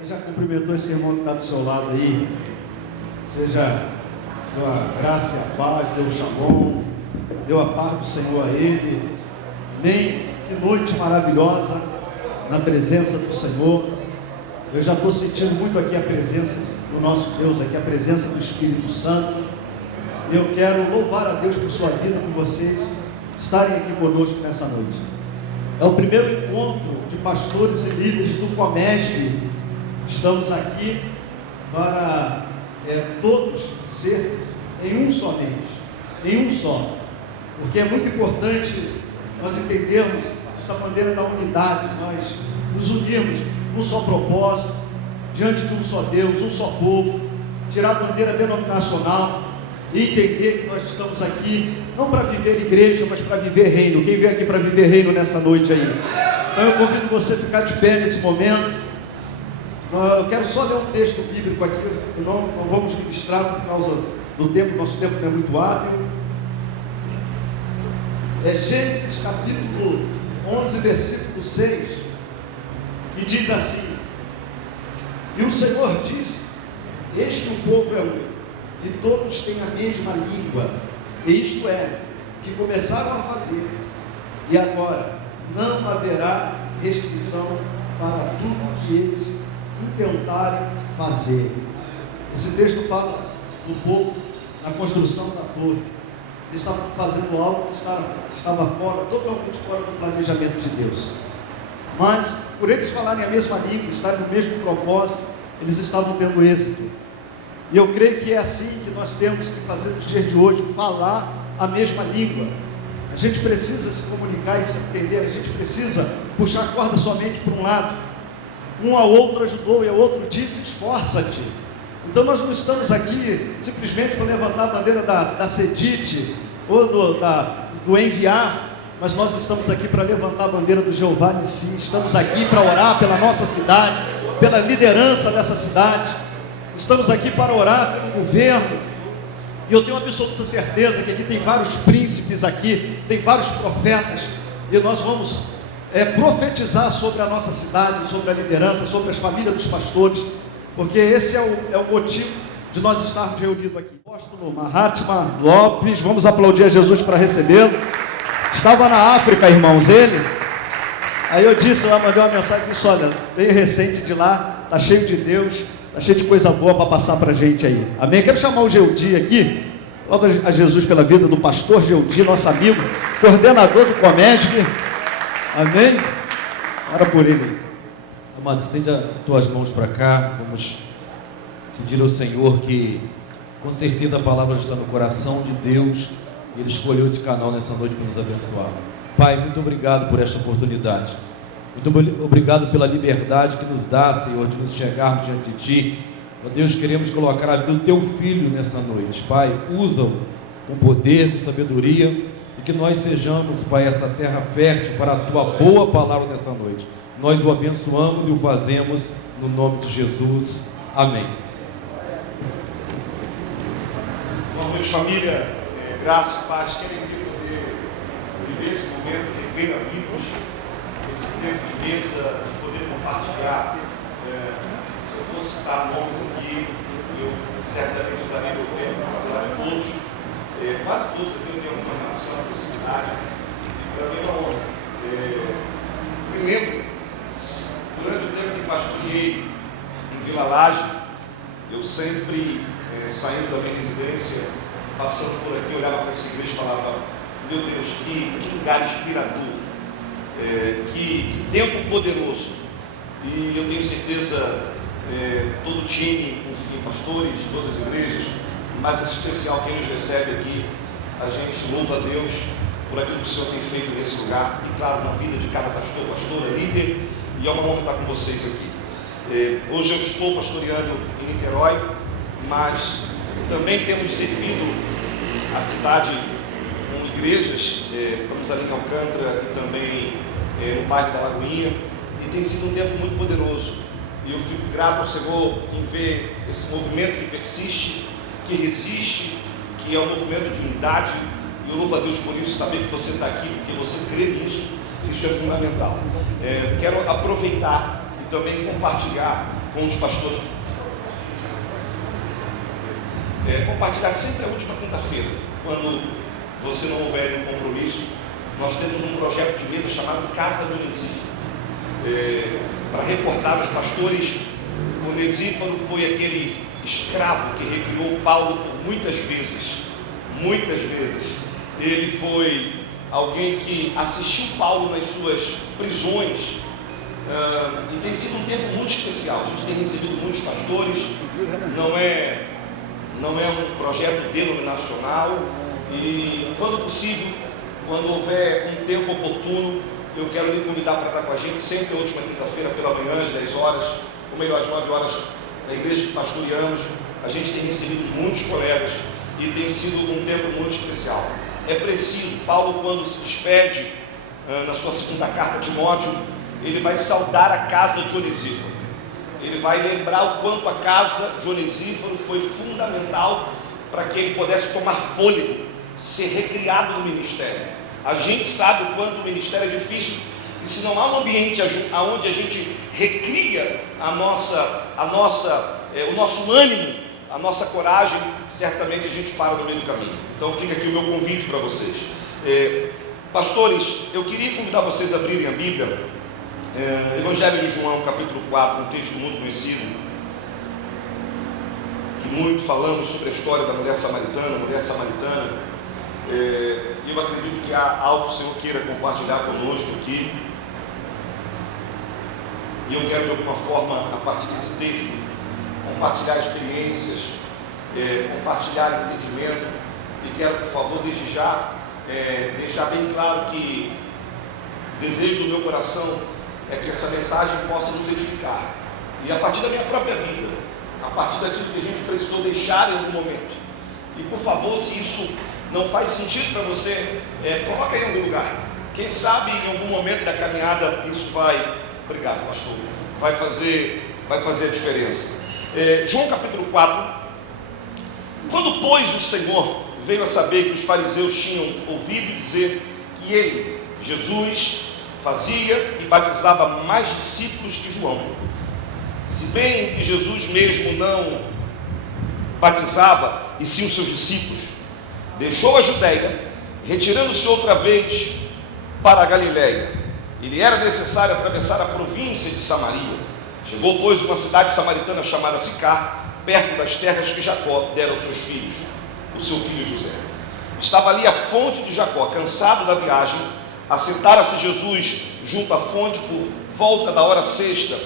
Você já cumprimentou esse irmão que está do seu lado aí? Seja deu a graça e a paz, deu o shalom, deu a paz do Senhor a ele. Amém? Que noite maravilhosa na presença do Senhor. Eu já estou sentindo muito aqui a presença do nosso Deus, aqui a presença do Espírito Santo. E eu quero louvar a Deus por sua vida, por vocês estarem aqui conosco nessa noite. É o primeiro encontro de pastores e líderes do Comesg. Estamos aqui para todos ser em um só mente, em um só, porque é muito importante nós entendermos essa bandeira da unidade, nós nos unirmos num só propósito, diante de um só Deus, um só povo, tirar a bandeira denominacional e entender que nós estamos aqui não para viver igreja, mas para viver reino. Quem veio aqui para viver reino nessa noite aí? Então eu convido você a ficar de pé nesse momento. Eu quero só ler um texto bíblico aqui, senão não vamos ministrar por causa do tempo, nosso tempo não é muito hábil. É Gênesis capítulo 11, versículo 6, que diz assim: e o Senhor disse: este o povo é um, e todos têm a mesma língua, e isto é, que começaram a fazer, e agora não haverá restrição para tudo que eles intentarem fazer. Esse texto fala do povo na construção da torre. Eles estavam fazendo algo que estava fora, totalmente fora do planejamento de Deus. Mas, por eles falarem a mesma língua, estarem no mesmo propósito, eles estavam tendo êxito. E eu creio que é assim que nós temos que fazer nos dias de hoje, falar a mesma língua. A gente precisa se comunicar e se entender, a gente precisa puxar a corda somente por um lado. Um ao outro ajudou e o outro disse: esforça-te. Então nós não estamos aqui simplesmente para levantar a bandeira da sedite ou do enviar, mas nós estamos aqui para levantar a bandeira do Jeová Nissi. Estamos aqui para orar pela nossa cidade, pela liderança dessa cidade. Estamos aqui para orar pelo governo. E eu tenho absoluta certeza que aqui tem vários príncipes aqui, tem vários profetas, e nós vamos profetizar sobre a nossa cidade, sobre a liderança, sobre as famílias dos pastores, porque esse é o motivo de nós estarmos reunidos aqui. O apóstolo Mahatma Lopes, vamos aplaudir a Jesus para recebê-lo. Estava na África, irmãos, ele. Aí eu disse lá, mandei uma mensagem, disse: olha, veio recente de lá, está cheio de Deus, está cheio de coisa boa para passar para a gente aí. Amém? Quero chamar o Geudi aqui, logo a Jesus pela vida do pastor Geudi, nosso amigo, coordenador do Comesg. Amém? Ora por ele. Amado, estende as tuas mãos para cá. Vamos pedir ao Senhor que, com certeza, a palavra está no coração de Deus. Ele escolheu esse canal nessa noite para nos abençoar. Pai, muito obrigado por esta oportunidade. Muito obrigado pela liberdade que nos dá, Senhor, de nos chegarmos diante de Ti. Ó Deus, queremos colocar a vida do Teu Filho nessa noite. Pai, usa-o com poder, com sabedoria, e que nós sejamos, Pai, essa terra fértil para a Tua boa palavra nessa noite. Nós o abençoamos e o fazemos no nome de Jesus. Amém. Boa noite, família. Graça e paz. Que alegria poder viver esse momento, rever amigos, esse tempo de mesa, de poder compartilhar. Se eu fosse citar nomes aqui, eu certamente usaria meu tempo para falar de todos. Quase todos aqui eu tenho alguma relação, proximidade, e para mim é uma honra. Me lembro, durante o tempo que pastoreei em Vila Laje, eu sempre, saindo da minha residência, passando por aqui, olhava para essa igreja e falava: meu Deus, que lugar inspirador, que tempo poderoso. E eu tenho certeza, todo o time, enfim, pastores de todas as igrejas, mas em especial quem nos recebe aqui, a gente louva a Deus por aquilo que o Senhor tem feito nesse lugar, e claro, na vida de cada pastor, pastora, líder, e é uma honra estar com vocês aqui. Hoje eu estou pastoreando em Niterói, mas também temos servido a cidade com igrejas, estamos ali em Alcântara e também no bairro da Lagoinha, e tem sido um tempo muito poderoso, e eu fico grato ao Senhor em ver esse movimento que persiste, que resiste, que é um movimento de unidade, e eu louvo a Deus por isso, saber que você está aqui, porque você crê nisso, isso é fundamental. Quero aproveitar e também compartilhar com os pastores. Compartilhar sempre a última quinta-feira, quando você não houver um compromisso. Nós temos um projeto de mesa chamado Casa de Onesíforo, para recordar os pastores. Onesíforo foi aquele escravo que recriou Paulo por muitas vezes. Ele foi alguém que assistiu Paulo nas suas prisões, e tem sido um tempo muito especial. A gente tem recebido muitos pastores, não é um projeto denominacional, e quando possível, quando houver um tempo oportuno, eu quero lhe convidar para estar com a gente sempre a última quinta-feira pela manhã, às 10 horas, ou melhor, às 9 horas, na igreja que pastoreamos. A gente tem recebido muitos colegas e tem sido um tempo muito especial. É preciso, Paulo, quando se despede na sua segunda carta a Timóteo, ele vai saudar a casa de Onesíforo. Ele vai lembrar o quanto a casa de Onesíforo foi fundamental para que ele pudesse tomar fôlego, ser recriado no ministério. A gente sabe o quanto o ministério é difícil, e se não há um ambiente onde a gente recria o nosso ânimo, a nossa coragem, certamente a gente para no meio do caminho. Então fica aqui o meu convite para vocês. Pastores, eu queria convidar vocês a abrirem a Bíblia, Evangelho de João, capítulo 4, um texto muito conhecido, que muito falamos sobre a história da mulher samaritana. Eu acredito que há algo que o Senhor queira compartilhar conosco aqui, e eu quero de alguma forma, a partir desse texto, compartilhar experiências, compartilhar entendimento, e quero, por favor, desde já, deixar bem claro que o desejo do meu coração é que essa mensagem possa nos edificar, e a partir da minha própria vida, a partir daquilo que a gente precisou deixar em algum momento. E por favor, se isso não faz sentido para você, coloca em algum lugar. Quem sabe em algum momento da caminhada isso vai, obrigado pastor, vai fazer a diferença. João capítulo 4. Quando pois o Senhor veio a saber que os fariseus tinham ouvido dizer que ele, Jesus, fazia e batizava mais discípulos que João, se bem que Jesus mesmo não batizava, e sim os seus discípulos, deixou a Judeia, retirando-se outra vez para a Galiléia. E lhe era necessário atravessar a província de Samaria. Chegou, pois, uma cidade samaritana chamada Sicar, perto das terras que Jacó dera aos seus filhos, o seu filho José. Estava ali a fonte de Jacó. Cansado da viagem, assentara-se Jesus junto à fonte por volta da hora sexta.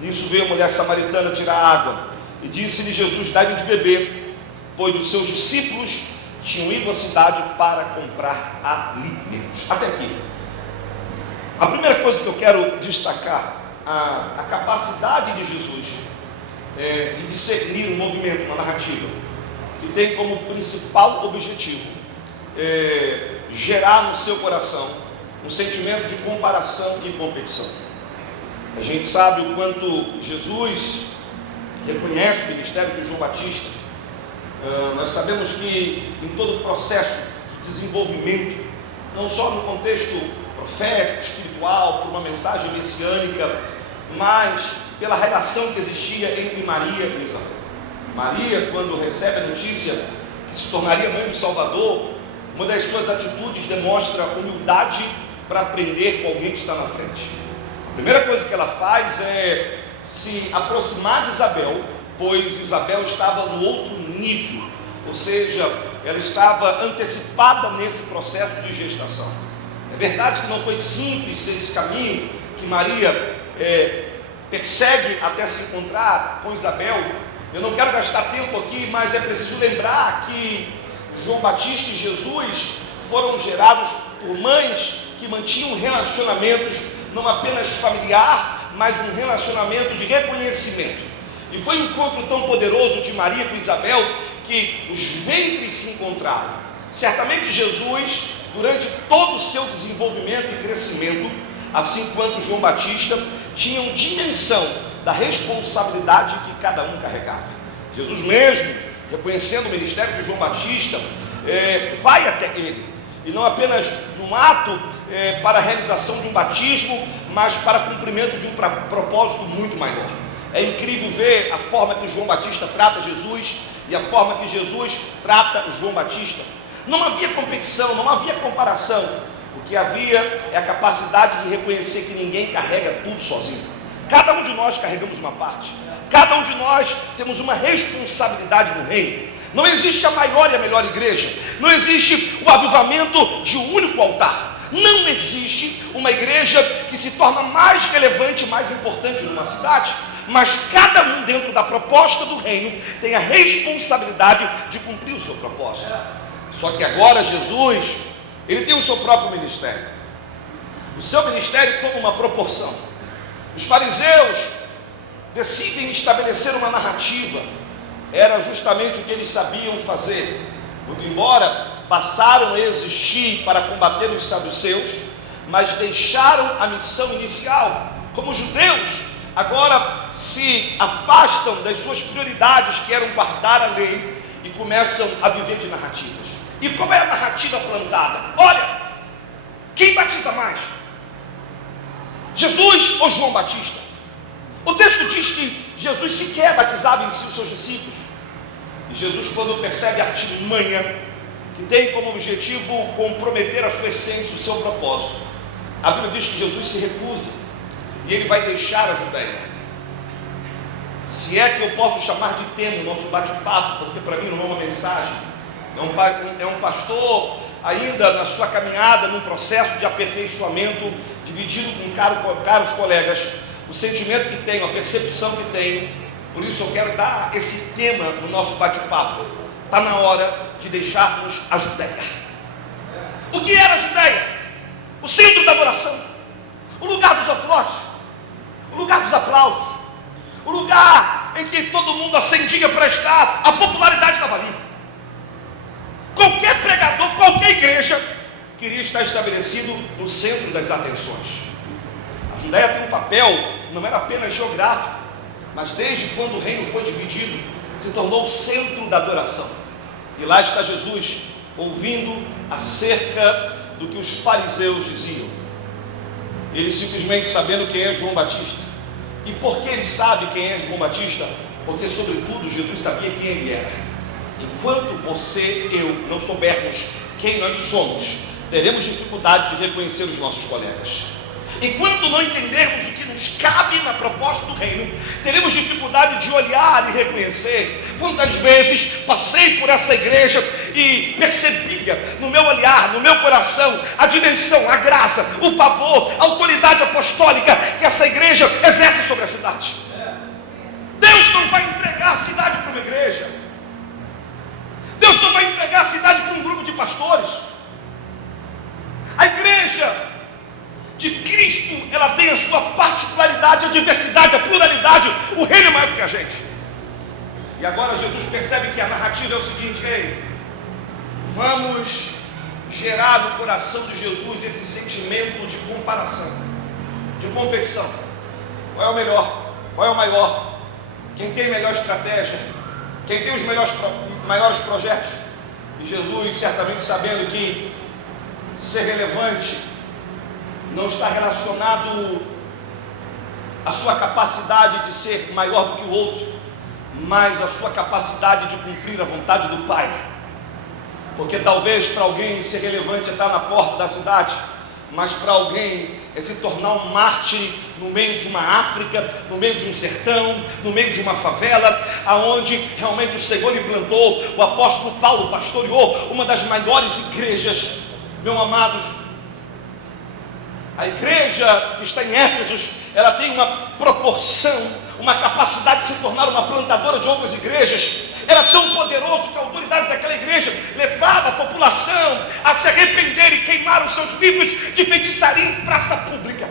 Nisso veio a mulher samaritana tirar água, e disse-lhe Jesus: dai-me de beber, pois os seus discípulos tinham ido à cidade para comprar alimentos. Até aqui. A primeira coisa que eu quero destacar, a capacidade de Jesus de discernir um movimento, uma narrativa, que tem como principal objetivo gerar no seu coração um sentimento de comparação e competição. A gente sabe o quanto Jesus reconhece o ministério de João Batista. Nós sabemos que em todo o processo de desenvolvimento, não só no contexto profético, espiritual, por uma mensagem messiânica, mas pela relação que existia entre Maria e Isabel. Maria, quando recebe a notícia que se tornaria mãe do Salvador, uma das suas atitudes demonstra humildade para aprender com alguém que está na frente. A primeira coisa que ela faz é se aproximar de Isabel, pois Isabel estava no outro nível, ou seja, ela estava antecipada nesse processo de gestação. É verdade que não foi simples esse caminho que Maria persegue até se encontrar com Isabel. Eu não quero gastar tempo aqui, mas é preciso lembrar que João Batista e Jesus foram gerados por mães que mantinham relacionamentos não apenas familiar, mas um relacionamento de reconhecimento. E foi um encontro tão poderoso de Maria com Isabel que os ventres se encontraram. Certamente Jesus, durante todo o seu desenvolvimento e crescimento, assim quanto João Batista, tinham dimensão da responsabilidade que cada um carregava. Jesus mesmo, reconhecendo o ministério de João Batista, vai até ele, e não apenas num ato para a realização de um batismo, mas para cumprimento de um propósito muito maior. É incrível ver a forma que João Batista trata Jesus e a forma que Jesus trata João Batista. Não havia competição, não havia comparação. O que havia é a capacidade de reconhecer que ninguém carrega tudo sozinho. Cada um de nós carregamos uma parte. Cada um de nós temos uma responsabilidade no reino. Não existe a maior e a melhor igreja. Não existe o avivamento de um único altar. Não existe uma igreja que se torna mais relevante e mais importante numa cidade. Mas cada um dentro da proposta do reino tem a responsabilidade de cumprir o seu propósito. Só que agora Jesus, ele tem o seu próprio ministério. O seu ministério toma uma proporção. Os fariseus decidem estabelecer uma narrativa. Era justamente o que eles sabiam fazer. Muito embora passaram a existir para combater os saduceus, mas deixaram a missão inicial. Como judeus, agora se afastam das suas prioridades, que eram guardar a lei, e começam a viver de narrativas. E como é a narrativa plantada? Olha, quem batiza mais? Jesus ou João Batista? O texto diz que Jesus sequer batizava em si os seus discípulos. E Jesus, quando percebe a artimanha que tem como objetivo comprometer a sua essência, o seu propósito, a Bíblia diz que Jesus se recusa e ele vai deixar a Judeia. Se é que eu posso chamar de tema o nosso bate-papo, porque para mim não é uma mensagem, é um pastor ainda na sua caminhada, num processo de aperfeiçoamento, dividido com caros colegas, o sentimento que tenho, a percepção que tenho. Por isso eu quero dar esse tema no nosso bate-papo. Está na hora de deixarmos a Judeia. O que era a Judeia? O centro da adoração, o lugar dos holofotes, o lugar dos aplausos, o lugar em que todo mundo acendia para a estátua. A popularidade estava ali. Qualquer pregador, qualquer igreja queria estar estabelecido no centro das atenções. A Judeia tem um papel, não era apenas geográfico, mas desde quando o reino foi dividido, se tornou o centro da adoração. E lá está Jesus, ouvindo acerca do que os fariseus diziam. Ele simplesmente sabendo quem é João Batista. E por que ele sabe quem é João Batista? Porque sobretudo Jesus sabia quem ele era. Enquanto você e eu não soubermos quem nós somos, teremos dificuldade de reconhecer os nossos colegas. Enquanto não entendermos o que nos cabe na proposta do reino, teremos dificuldade de olhar e reconhecer. Quantas vezes passei por essa igreja e percebia no meu olhar, no meu coração, a dimensão, a graça, o favor, a autoridade apostólica que essa igreja exerce sobre a cidade. Deus não vai entregar a cidade para uma igreja. Deus não vai entregar a cidade para um grupo de pastores. A igreja de Cristo, ela tem a sua particularidade, a diversidade, a pluralidade. O reino é maior do que a gente. E agora Jesus percebe que a narrativa é o seguinte: ei, vamos gerar no coração de Jesus esse sentimento de comparação, de competição. Qual é o melhor? Qual é o maior? Quem tem melhor estratégia? Quem tem os maiores projetos? E Jesus, certamente sabendo que ser relevante não está relacionado à sua capacidade de ser maior do que o outro, mas à sua capacidade de cumprir a vontade do Pai. Porque talvez para alguém ser relevante é estar na porta da cidade, mas para alguém é se tornar um mártir no meio de uma África, no meio de um sertão, no meio de uma favela, aonde realmente o Senhor lhe plantou. O apóstolo Paulo pastoreou uma das maiores igrejas. Meus amados, a igreja que está em Éfeso, ela tem uma proporção, uma capacidade de se tornar uma plantadora de outras igrejas. Era tão poderoso que a autoridade daquela igreja levava a população a se arrepender e queimar os seus livros de feitiçaria em praça pública.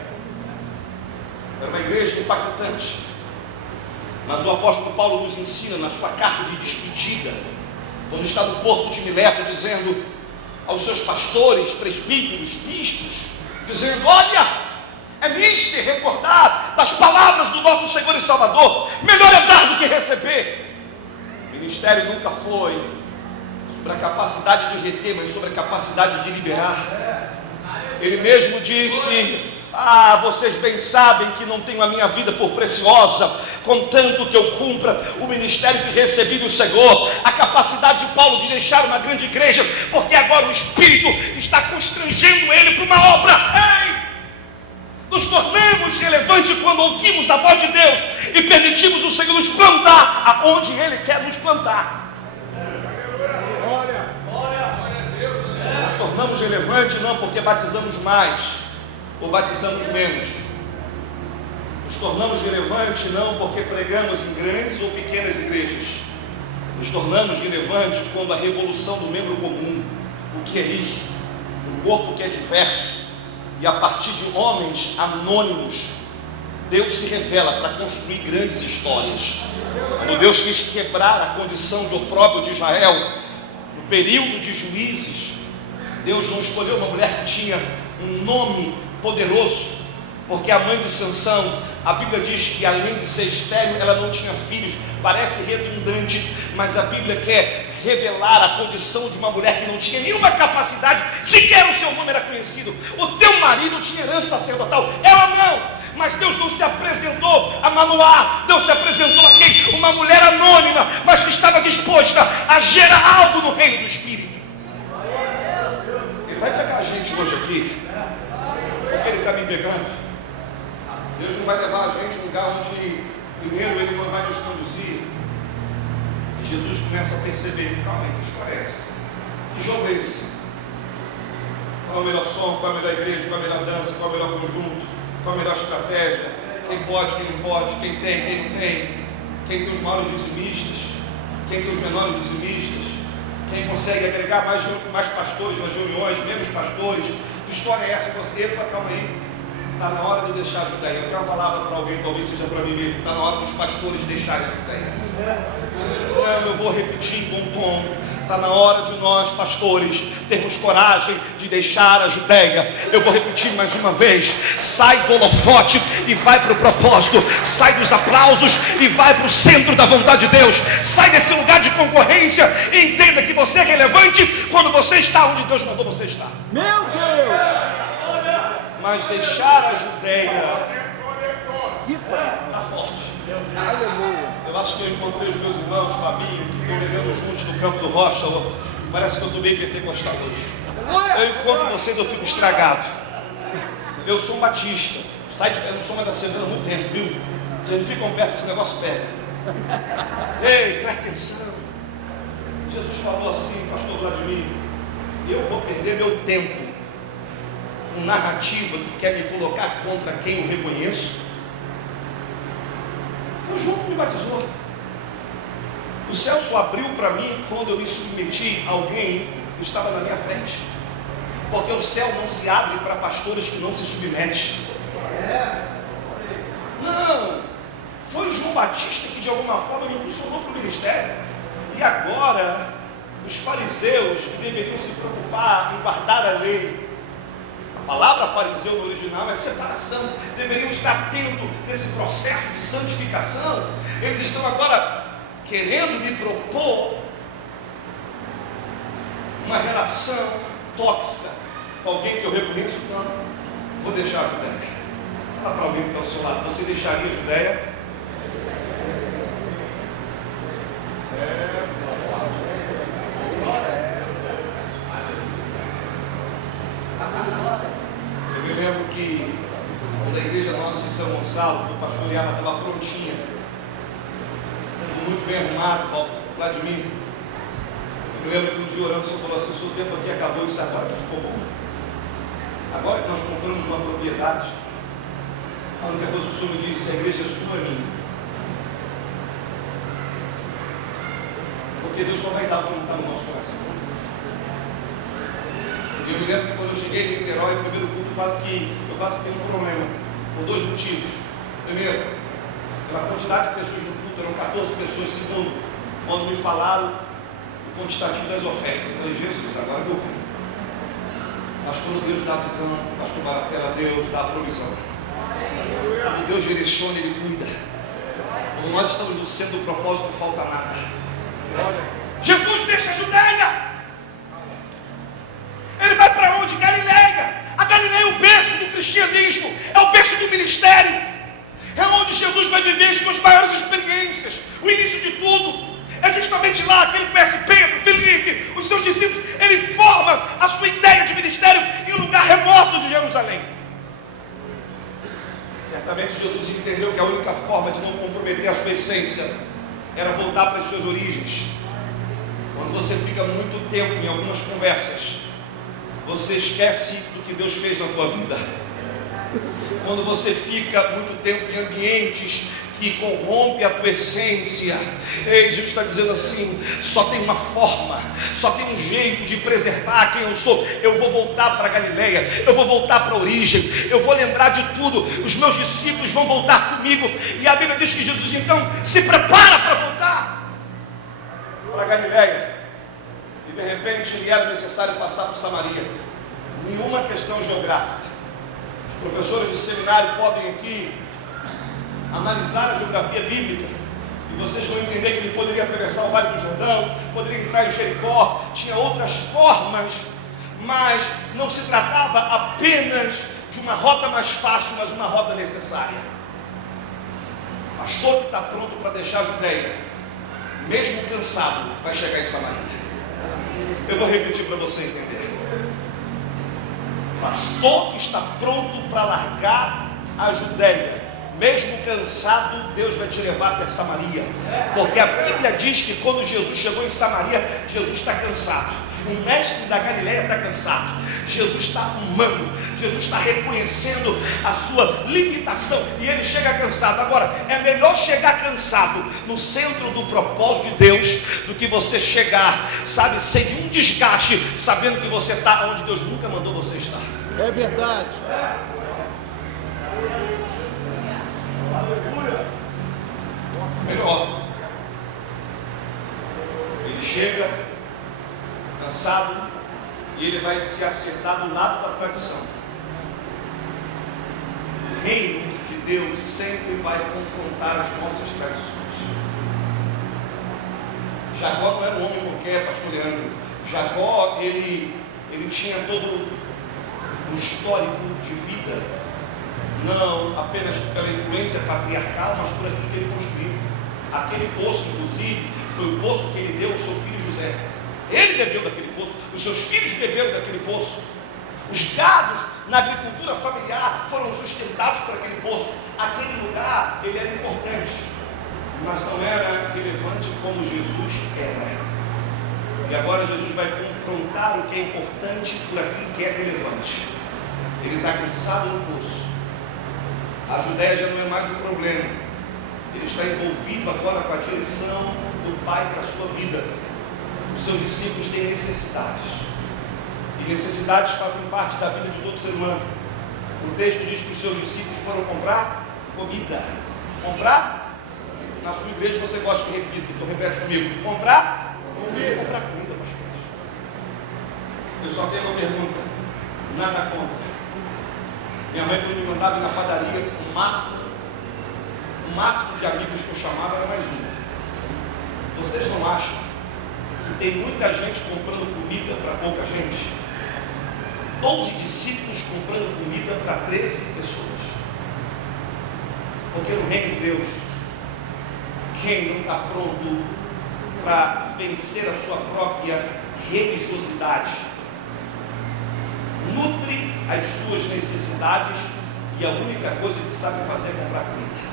Era uma igreja impactante. Mas o apóstolo Paulo nos ensina na sua carta de despedida, quando está no porto de Mileto, dizendo aos seus pastores, presbíteros, bispos, dizendo: olha, é mister recordar das palavras do nosso Senhor e Salvador. Melhor é dar do que receber. O ministério nunca foi sobre a capacidade de reter, mas sobre a capacidade de liberar. Ele mesmo disse: Vocês bem sabem que não tenho a minha vida por preciosa, contanto que eu cumpra o ministério que recebi do Senhor. A capacidade de Paulo de deixar uma grande igreja, porque agora o Espírito está constrangendo ele para uma obra. Nos tornamos relevantes quando ouvimos a voz de Deus e permitimos o Senhor nos plantar aonde Ele quer nos plantar. Nos tornamos relevantes não porque batizamos mais ou batizamos menos. Nos tornamos relevantes não porque pregamos em grandes ou pequenas igrejas. Nos tornamos relevantes quando a revolução do membro comum. O que é isso? Um corpo que é diverso, e a partir de homens anônimos, Deus se revela para construir grandes histórias. Quando Deus quis quebrar a condição de opróbrio de Israel, no período de Juízes, Deus não escolheu uma mulher que tinha um nome poderoso, porque a mãe de Sansão, a Bíblia diz que além de ser estéril, ela não tinha filhos. Parece redundante, mas a Bíblia quer revelar a condição de uma mulher que não tinha nenhuma capacidade, sequer o seu nome era conhecido. O teu marido tinha herança sacerdotal, ela não. Mas Deus não se apresentou a Manoá, Deus se apresentou a quem? Uma mulher anônima, mas que estava disposta a gerar algo no reino do Espírito. Ele vai pegar a gente hoje aqui, porque Ele está me pegando. Deus não vai levar a gente a um lugar onde primeiro Ele não vai nos conduzir. E Jesus começa a perceber, calma aí, que história é essa? Que jogo é esse? Qual é o melhor som, qual é a melhor igreja, qual é a melhor dança, qual é o melhor conjunto, qual é a melhor estratégia? Quem pode, quem não pode, quem tem, quem não tem, quem tem os maiores dizimistas, quem tem os menores dizimistas, quem consegue agregar mais pastores nas reuniões, menos pastores. Que história é essa? Eu falo assim, epa, calma aí. Está na hora de eu deixar a Judéia. Eu tenho uma palavra para alguém, talvez seja para mim mesmo. Está na hora dos pastores deixarem a Judéia. Não, eu vou repetir em bom tom. Está na hora de nós, pastores, termos coragem de deixar a Judéia. Eu vou repetir mais uma vez. Sai do holofote e vai para o propósito. Sai dos aplausos e vai para o centro da vontade de Deus. Sai desse lugar de concorrência e entenda que você é relevante quando você está onde Deus mandou você estar. Meu Deus! Mas deixar a Judéia está forte. Eu acho que eu encontrei os meus irmãos, Fabinho, que estão brigando juntos no campo do Rocha. Parece que eu estou bem pentecostal hoje. Eu encontro vocês, eu fico estragado. Eu sou um batista. Eu não sou mais assembleia há muito tempo, viu? Vocês não ficam perto, esse negócio pega. Ei, presta atenção. Jesus falou assim, pastor Vladimir, eu vou perder meu tempo com narrativa que quer me colocar contra quem eu reconheço. Foi o João que me batizou. O céu só abriu para mim quando eu me submeti a alguém que estava na minha frente. Porque o céu não se abre para pastores que não se submetem. Não, foi João Batista que de alguma forma me impulsionou para o ministério. E agora, os fariseus que deveriam se preocupar em guardar a lei, a palavra fariseu no original é separação, deveriam estar atento nesse processo de santificação. Eles estão agora querendo me propor uma relação tóxica com alguém que eu reconheço tanto. Vou deixar a Judéia. Fala para alguém que está ao seu lado, você deixaria a Judéia? Eu me lembro que quando a igreja nossa em São Gonçalo, que eu pastoreava, estava prontinha, muito bem arrumado, Vladimir. Eu me lembro que um dia orando, o Senhor falou assim: o seu tempo aqui acabou, isso agora que ficou bom. Agora que nós compramos uma propriedade, a única coisa que o Senhor me disse: a igreja é sua, é minha. Porque Deus só vai dar o que não está no nosso coração. Eu me lembro que quando eu cheguei em Niterói, no primeiro culto, eu quase que tenho um problema, por dois motivos. Primeiro, pela quantidade de pessoas no culto, eram 14 pessoas. Segundo, quando me falaram o quantitativo das ofertas, eu falei: Jesus, agora deu ruim. Mas quando Deus dá a visão, pastor Baratella, Deus dá a provisão. Quando Deus direciona, Ele cuida. Quando nós estamos no centro do propósito, não falta nada. Jesus deixa a Judéia. Ele vai para onde? Galileia. A Galileia é o berço do cristianismo. cristianismo é o berço do ministério, é onde Jesus vai viver as suas maiores experiências. O início de tudo é justamente lá que ele conhece Pedro, Felipe, os seus discípulos. Ele forma a sua ideia de ministério em um lugar remoto de Jerusalém. Certamente Jesus entendeu que a única forma de não comprometer a sua essência era voltar para as suas origens. Quando você fica muito tempo em algumas conversas, você esquece do que Deus fez na tua vida. Quando você fica muito tempo em ambientes que corrompe a tua essência, Jesus está dizendo assim: só tem uma forma, só tem um jeito de preservar quem eu sou. Eu vou voltar para a Galileia, eu vou voltar para a origem, eu vou lembrar de tudo, os meus discípulos vão voltar comigo. E a Bíblia diz que Jesus então se prepara para voltar para a Galileia, e de repente lhe era necessário passar por Samaria. Nenhuma questão geográfica. Os professores de seminário podem aqui analisar a geografia bíblica, e vocês vão entender que ele poderia atravessar o Vale do Jordão, poderia entrar em Jericó, tinha outras formas, mas não se tratava apenas de uma rota mais fácil, mas uma rota necessária. Pastor que está pronto para deixar a Judeia, mesmo cansado, vai chegar em Samaria. Eu vou repetir para você entender. Pastor que está pronto para largar a Judeia, mesmo cansado, Deus vai te levar até Samaria. Porque a Bíblia diz que quando Jesus chegou em Samaria, Jesus está cansado. O mestre da Galileia está cansado. Jesus está humano. Jesus está reconhecendo a sua limitação, e ele chega cansado. Agora, é melhor chegar cansado no centro do propósito de Deus do que você chegar, sabe, sem um desgaste, sabendo que você está onde Deus nunca mandou você estar. É verdade. Melhor. Ele chega cansado e ele vai se assentar do lado da tradição. O reino de Deus sempre vai confrontar as nossas tradições. Jacó não era um homem qualquer, pastor Leandro. Jacó, ele tinha todo o histórico de vida, não apenas pela influência patriarcal, mas por aquilo que ele construiu. Aquele poço, inclusive, foi o poço que ele deu ao seu filho José. Ele bebeu daquele poço, os seus filhos beberam daquele poço. Os gados na agricultura familiar foram sustentados por aquele poço. Aquele lugar, ele era importante, mas não era relevante como Jesus era. E agora Jesus vai confrontar o que é importante por aquilo que é relevante. Ele está cansado no poço. A Judéia já não é mais um problema. Ele está envolvido agora com a direção do Pai para a sua vida. Os seus discípulos têm necessidades, e necessidades fazem parte da vida de todo ser humano. O texto diz que os seus discípulos foram comprar comida. Comprar? Na sua igreja você gosta que repita, então repete comigo. Comprar? Comprar comida, pastor. Eu só tenho uma pergunta, nada contra. Minha mãe, quando me mandava ir na padaria, o máximo de amigos que eu chamava era mais um. Vocês não acham que tem muita gente comprando comida para pouca gente? 12 discípulos comprando comida para 13 pessoas. Porque no reino de Deus, quem não está pronto para vencer a sua própria religiosidade, nutre as suas necessidades, e a única coisa que sabe fazer é comprar comida.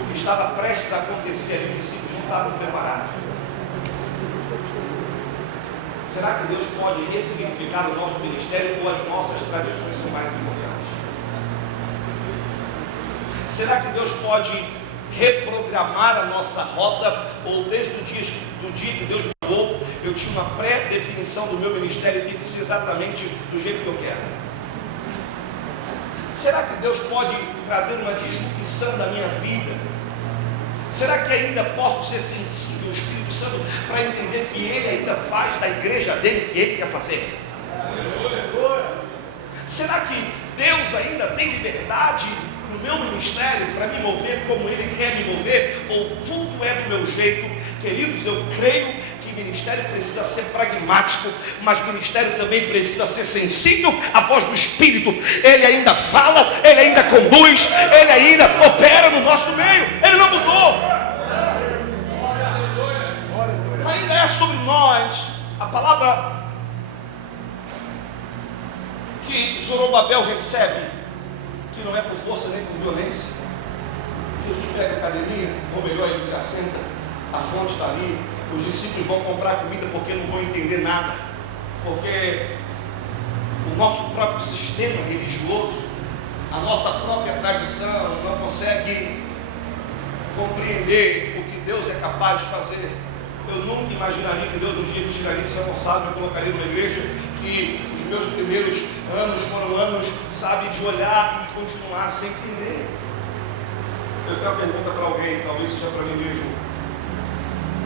O que estava prestes a acontecer ali, os discípulos não estavam preparados. Será que Deus pode ressignificar o nosso ministério, ou as nossas tradições são mais importantes? Será que Deus pode reprogramar a nossa rota, ou desde o dia que Deus me chamou, eu tinha uma pré-definição do meu ministério e tem que ser exatamente do jeito que eu quero? Será que Deus pode trazer uma disrupção da minha vida? Será que ainda posso ser sensível ao Espírito Santo para entender que Ele ainda faz da igreja dele o que Ele quer fazer? Será que Deus ainda tem liberdade no meu ministério para me mover como Ele quer me mover? Ou tudo é do meu jeito? Queridos, eu creio que que ministério precisa ser pragmático, mas ministério também precisa ser sensível à voz do Espírito. Ele ainda fala, ele ainda conduz, ele ainda opera no nosso meio, ele não mudou. Ainda é sobre nós a palavra que Zorobabel recebe, que não é por força nem por violência. Jesus pega a cadeirinha, ou melhor, ele se assenta, a fonte está ali, os discípulos vão comprar comida porque não vão entender nada, porque o nosso próprio sistema religioso, a nossa própria tradição não consegue compreender o que Deus é capaz de fazer. Eu nunca imaginaria que Deus um dia me tiraria de São Gonçalo e me colocaria numa igreja que os meus primeiros anos foram anos, sabe, de olhar e continuar sem entender. Eu tenho uma pergunta para alguém, talvez seja para mim mesmo.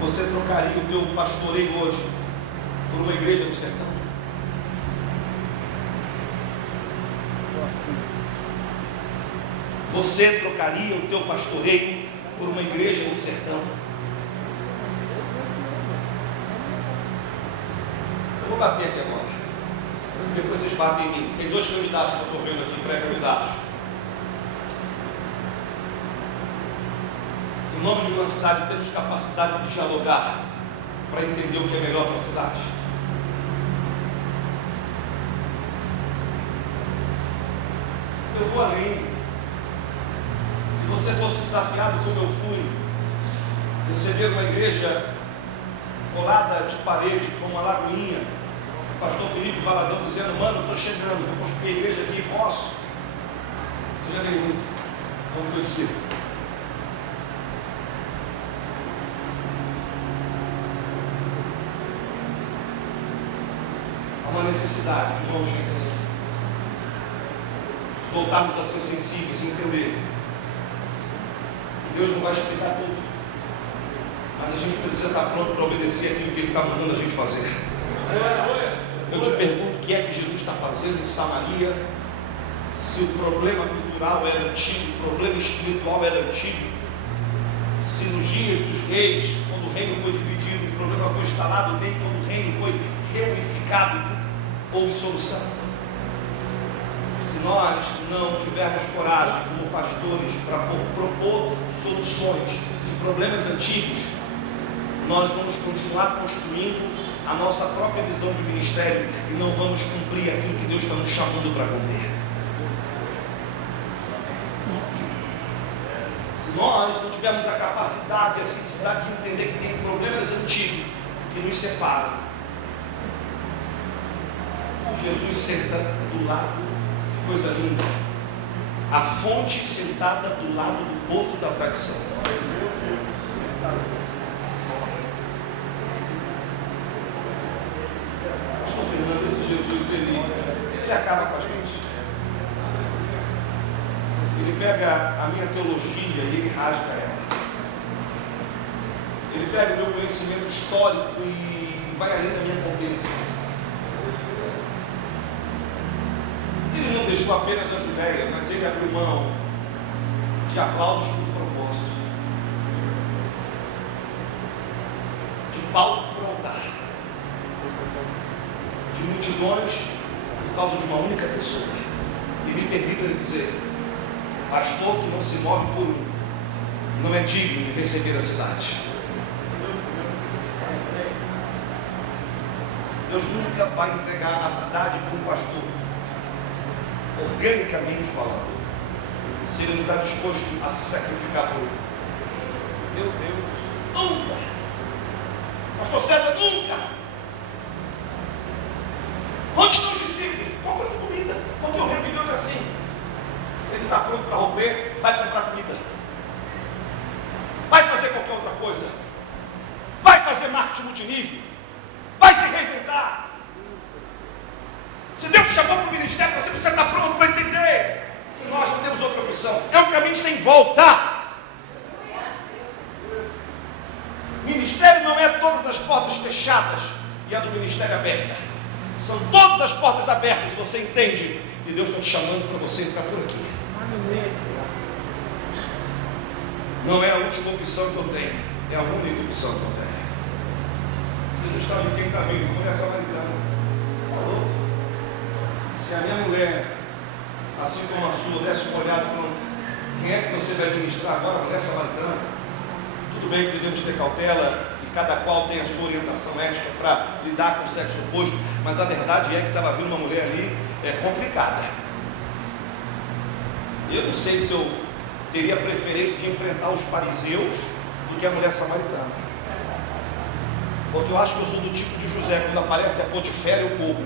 Você trocaria o teu pastoreio hoje por uma igreja no sertão? Você trocaria o teu pastoreio por uma igreja no sertão? Eu vou bater aqui agora. Depois vocês batem em mim. Tem 2 candidatos que eu estou vendo aqui, pré-candidatos. Em nome de uma cidade, temos capacidade de dialogar para entender o que é melhor para a cidade. Eu vou além. Se você fosse desafiado como eu fui, receber uma igreja colada de parede, com uma lagoinha, o pastor Felipe Valadão dizendo: mano, estou chegando, vou construir a igreja aqui, posso? Seja bem-vindo, vamos conhecer. Há uma necessidade, de uma urgência, de voltarmos a ser sensíveis e entender que Deus não vai explicar tudo, mas a gente precisa estar pronto para obedecer aquilo que Ele está mandando a gente fazer. Eu te pergunto: o que é que Jesus está fazendo em Samaria? Se o problema cultural era antigo, o problema espiritual era antigo, se nos dias dos reis, quando o reino foi dividido, o problema foi instalado, nem quando o reino foi reunificado, houve solução. Se nós não tivermos coragem como pastores para propor soluções de problemas antigos, nós vamos continuar construindo a nossa própria visão de ministério e não vamos cumprir aquilo que Deus está nos chamando para cumprir. Se nós não tivermos a capacidade, a sensibilidade de entender que tem problemas antigos que nos separam, Jesus senta do lado, que coisa linda, a fonte sentada do lado do poço da tradição. Pastor Fernando, esse Jesus, ele acaba com a gente. Ele pega a minha teologia e ele rasga ela. Ele pega o meu conhecimento histórico e vai além da minha compreensão. Ele não deixou apenas a Judéia, mas ele abriu mão de aplausos por propósito, de palco por altar, de multidões por causa de uma única pessoa. E me permita lhe dizer: pastor que não se move por um, não é digno de receber a cidade. Deus nunca vai entregar a cidade para um pastor, organicamente falando, se ele não está disposto a se sacrificar por ele. Meu Deus, nunca! Pastor César, nunca! Onde estão os discípulos? Comprando comida, porque o reino de Deus é assim. Ele está pronto para romper, vai comprar comida, vai fazer qualquer outra coisa, vai fazer marketing multinível, vai se reinventar. Se Deus chamou para o ministério, você precisa estar pronto para entender que nós não temos outra opção. É um caminho sem volta. Ministério não é todas as portas fechadas e a do ministério aberta. São todas as portas abertas e você entende que Deus está te chamando para você entrar por aqui. Não é a última opção que eu tenho, é a única opção que eu tenho. Jesus está ali, quem está vindo? Uma mulher samaritana. Falou. Se a minha mulher, assim como a sua, desse uma olhada falando, quem é que você vai ministrar agora? Mulher samaritana. Tudo bem que devemos ter cautela, e cada qual tem a sua orientação ética para lidar com o sexo oposto, mas a verdade é que estava vindo uma mulher ali complicada. Eu não sei se eu teria preferência de enfrentar os fariseus do que a mulher samaritana, porque eu acho que eu sou do tipo de José, quando aparece a Potifera eu corro,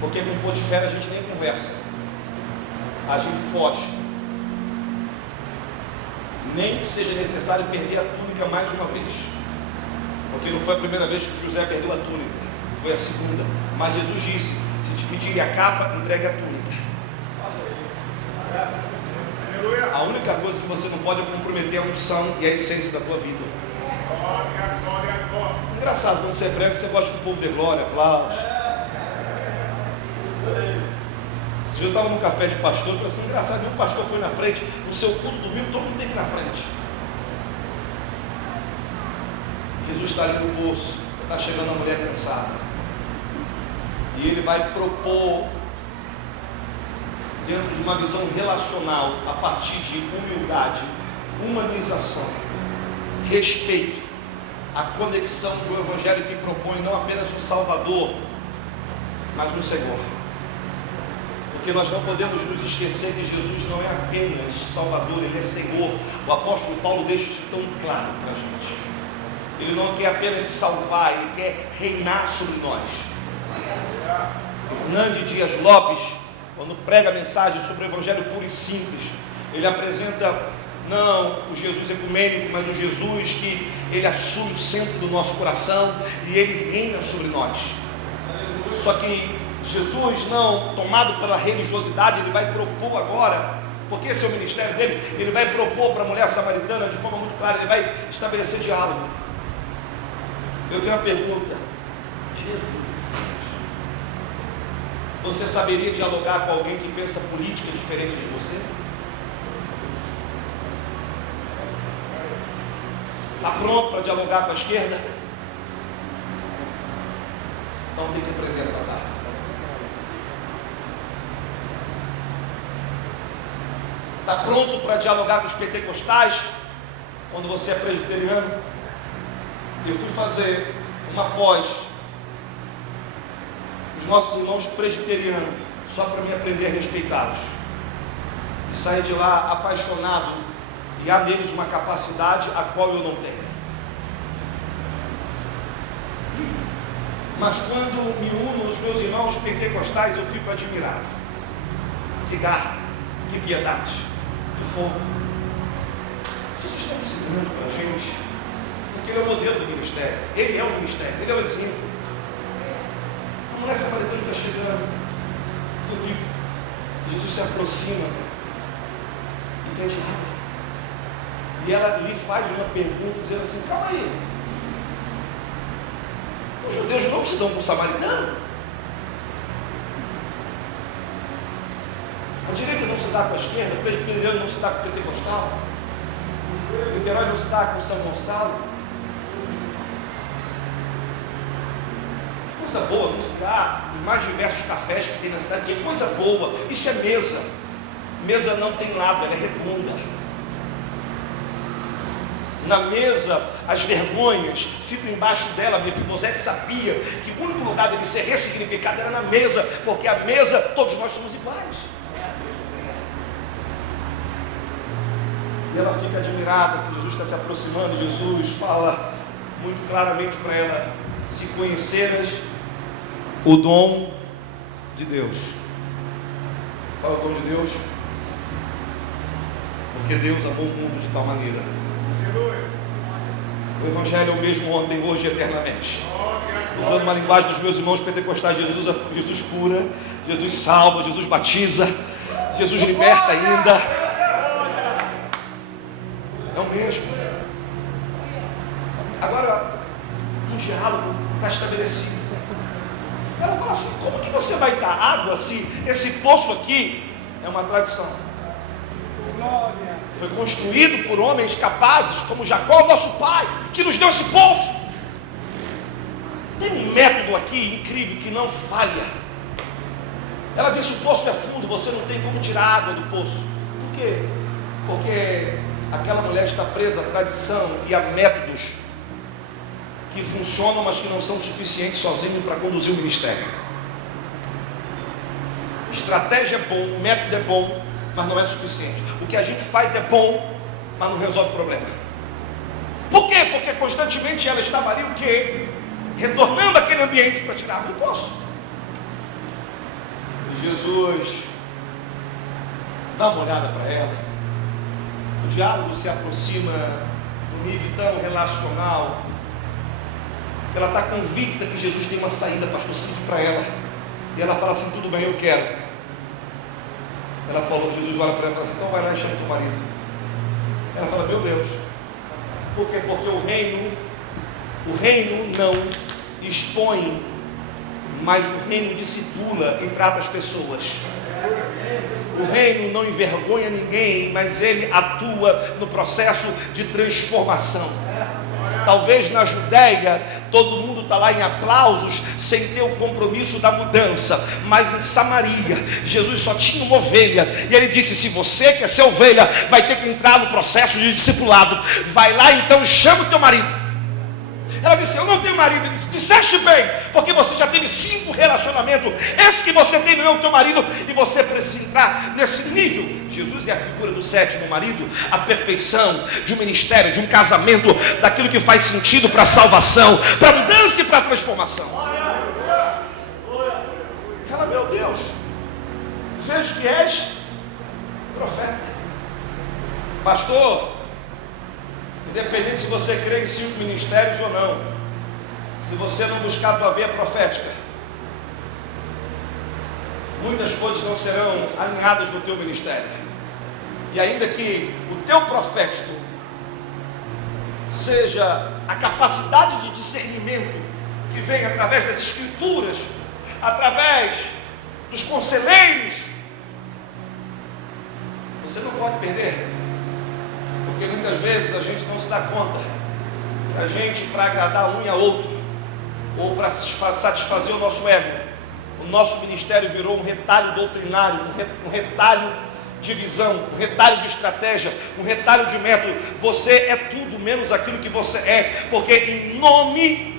porque com Potifera a gente nem conversa, a gente foge, nem que seja necessário perder a túnica mais uma vez, porque não foi a primeira vez que José perdeu a túnica, foi a segunda, mas Jesus disse, se te pedirem a capa, entregue a túnica. A única coisa que você não pode é comprometer a unção e a essência da tua vida. Engraçado, quando você prega, você gosta que o povo dê glória, aplausos. Esse dia eu estava num café de pastor, eu falei assim, engraçado, o pastor foi na frente, no seu culto domingo, todo mundo tem que ir na frente. Jesus está ali no poço, está chegando a mulher cansada, e ele vai propor, dentro de uma visão relacional, a partir de humildade, humanização, respeito, a conexão de um evangelho que propõe não apenas um Salvador, mas um Senhor. Porque nós não podemos nos esquecer que Jesus não é apenas Salvador, Ele é Senhor. O apóstolo Paulo deixa isso tão claro para a gente. Ele não quer apenas salvar, Ele quer reinar sobre nós. Hernandes Dias Lopes, quando prega a mensagem sobre o evangelho puro e simples, ele apresenta não o Jesus ecumênico, mas o Jesus que ele assume o centro do nosso coração e ele reina sobre nós. Só que Jesus, não tomado pela religiosidade, ele vai propor agora, porque esse é o ministério dele, ele vai propor para a mulher samaritana de forma muito clara, ele vai estabelecer diálogo. Eu tenho uma pergunta: Jesus, você saberia dialogar com alguém que pensa política diferente de você? Está pronto para dialogar com a esquerda? Então tem que aprender a tratar. Está pronto para dialogar com os pentecostais? Quando você é presbiteriano? Eu fui fazer uma pós, os nossos irmãos presbiterianos, só para me aprender a respeitá-los, e sair de lá apaixonado, e há neles uma capacidade a qual eu não tenho. Mas quando me uno aos meus irmãos pentecostais, eu fico admirado. Que garra, que piedade, que fogo. Jesus está ensinando para a gente, porque Ele é o modelo do ministério, Ele é o ministério, Ele é o exemplo. A mulher samaritana está chegando, comigo. Jesus se aproxima e pede água. E ela lhe faz uma pergunta, dizendo assim: calma aí, os judeus não se dão com o samaritano? A direita não se dá com a esquerda, o presbiteriano não se dá com o pentecostal, o Niterói não se dá com o São Gonçalo. Que coisa boa, não se dá os mais diversos cafés que tem na cidade, que coisa boa, isso é mesa. Mesa não tem lado, ela é redonda. Na mesa, as vergonhas ficam embaixo dela. Mefibosete sabia que o único lugar dele ser ressignificado era na mesa, porque a mesa, todos nós somos iguais. E ela fica admirada que Jesus está se aproximando. Jesus fala muito claramente para ela: se conheceras o dom de Deus. Qual é o dom de Deus? Porque Deus amou o mundo de tal maneira. O Evangelho é o mesmo ontem, hoje e eternamente. Usando uma linguagem dos meus irmãos pentecostais, Jesus cura, Jesus salva, Jesus batiza, Jesus liberta ainda. É o mesmo. Agora, um diálogo está estabelecido. Ela fala assim: como que você vai dar água se esse poço aqui é uma tradição? Foi construído por homens capazes, como Jacó, nosso pai, que nos deu esse poço. tem um método aqui incrível que não falha. Ela disse: o poço é fundo, você não tem como tirar água do poço. Por quê? Porque aquela mulher está presa à tradição e a métodos que funcionam, mas que não são suficientes sozinhos para conduzir o ministério. Estratégia é bom, método é bom, mas não é suficiente. O que a gente faz é bom, mas não resolve o problema. Por quê? Porque constantemente ela estava ali o quê? Retornando àquele ambiente para tirar água do poço. E Jesus dá uma olhada para ela. O diálogo se aproxima num nível tão relacional. Ela está convicta que Jesus tem uma saída, pastor Cid, para ela. E ela fala assim: tudo bem, eu quero. Ela falou, Jesus olha para ela e fala assim: então vai lá e chama teu marido. Ela fala: meu Deus. Por quê? Porque o reino não expõe, mas o reino discipula e trata as pessoas. O reino não envergonha ninguém, mas ele atua no processo de transformação. Talvez na Judéia todo mundo está lá em aplausos, sem ter o compromisso da mudança. Mas em Samaria, Jesus só tinha uma ovelha. E ele disse: se você quer ser ovelha, vai ter que entrar no processo de discipulado. Vai lá então e chama o teu marido. Ela disse: eu não tenho marido. Ele disse: disseste bem, porque você já teve 5 relacionamentos. Esse que você tem não é o teu marido, e você precisa entrar nesse nível. Jesus é a figura do 7º marido, a perfeição de um ministério, de um casamento, daquilo que faz sentido para a salvação, para a mudança e para a transformação. Ela: meu Deus, vejo que és profeta. Pastor, independente se você crê em 5 ministérios ou não, se você não buscar a tua veia profética, muitas coisas não serão alinhadas no teu ministério. E ainda que o teu profético seja a capacidade de discernimento que vem através das escrituras, através dos conselheiros, você não pode perder. Porque muitas vezes a gente não se dá conta que a gente, para agradar um e a outro, ou para satisfazer o nosso ego, o nosso ministério virou um retalho doutrinário, um retalho de visão, um retalho de estratégia, um retalho de método. Você é tudo menos aquilo que você é, porque em nome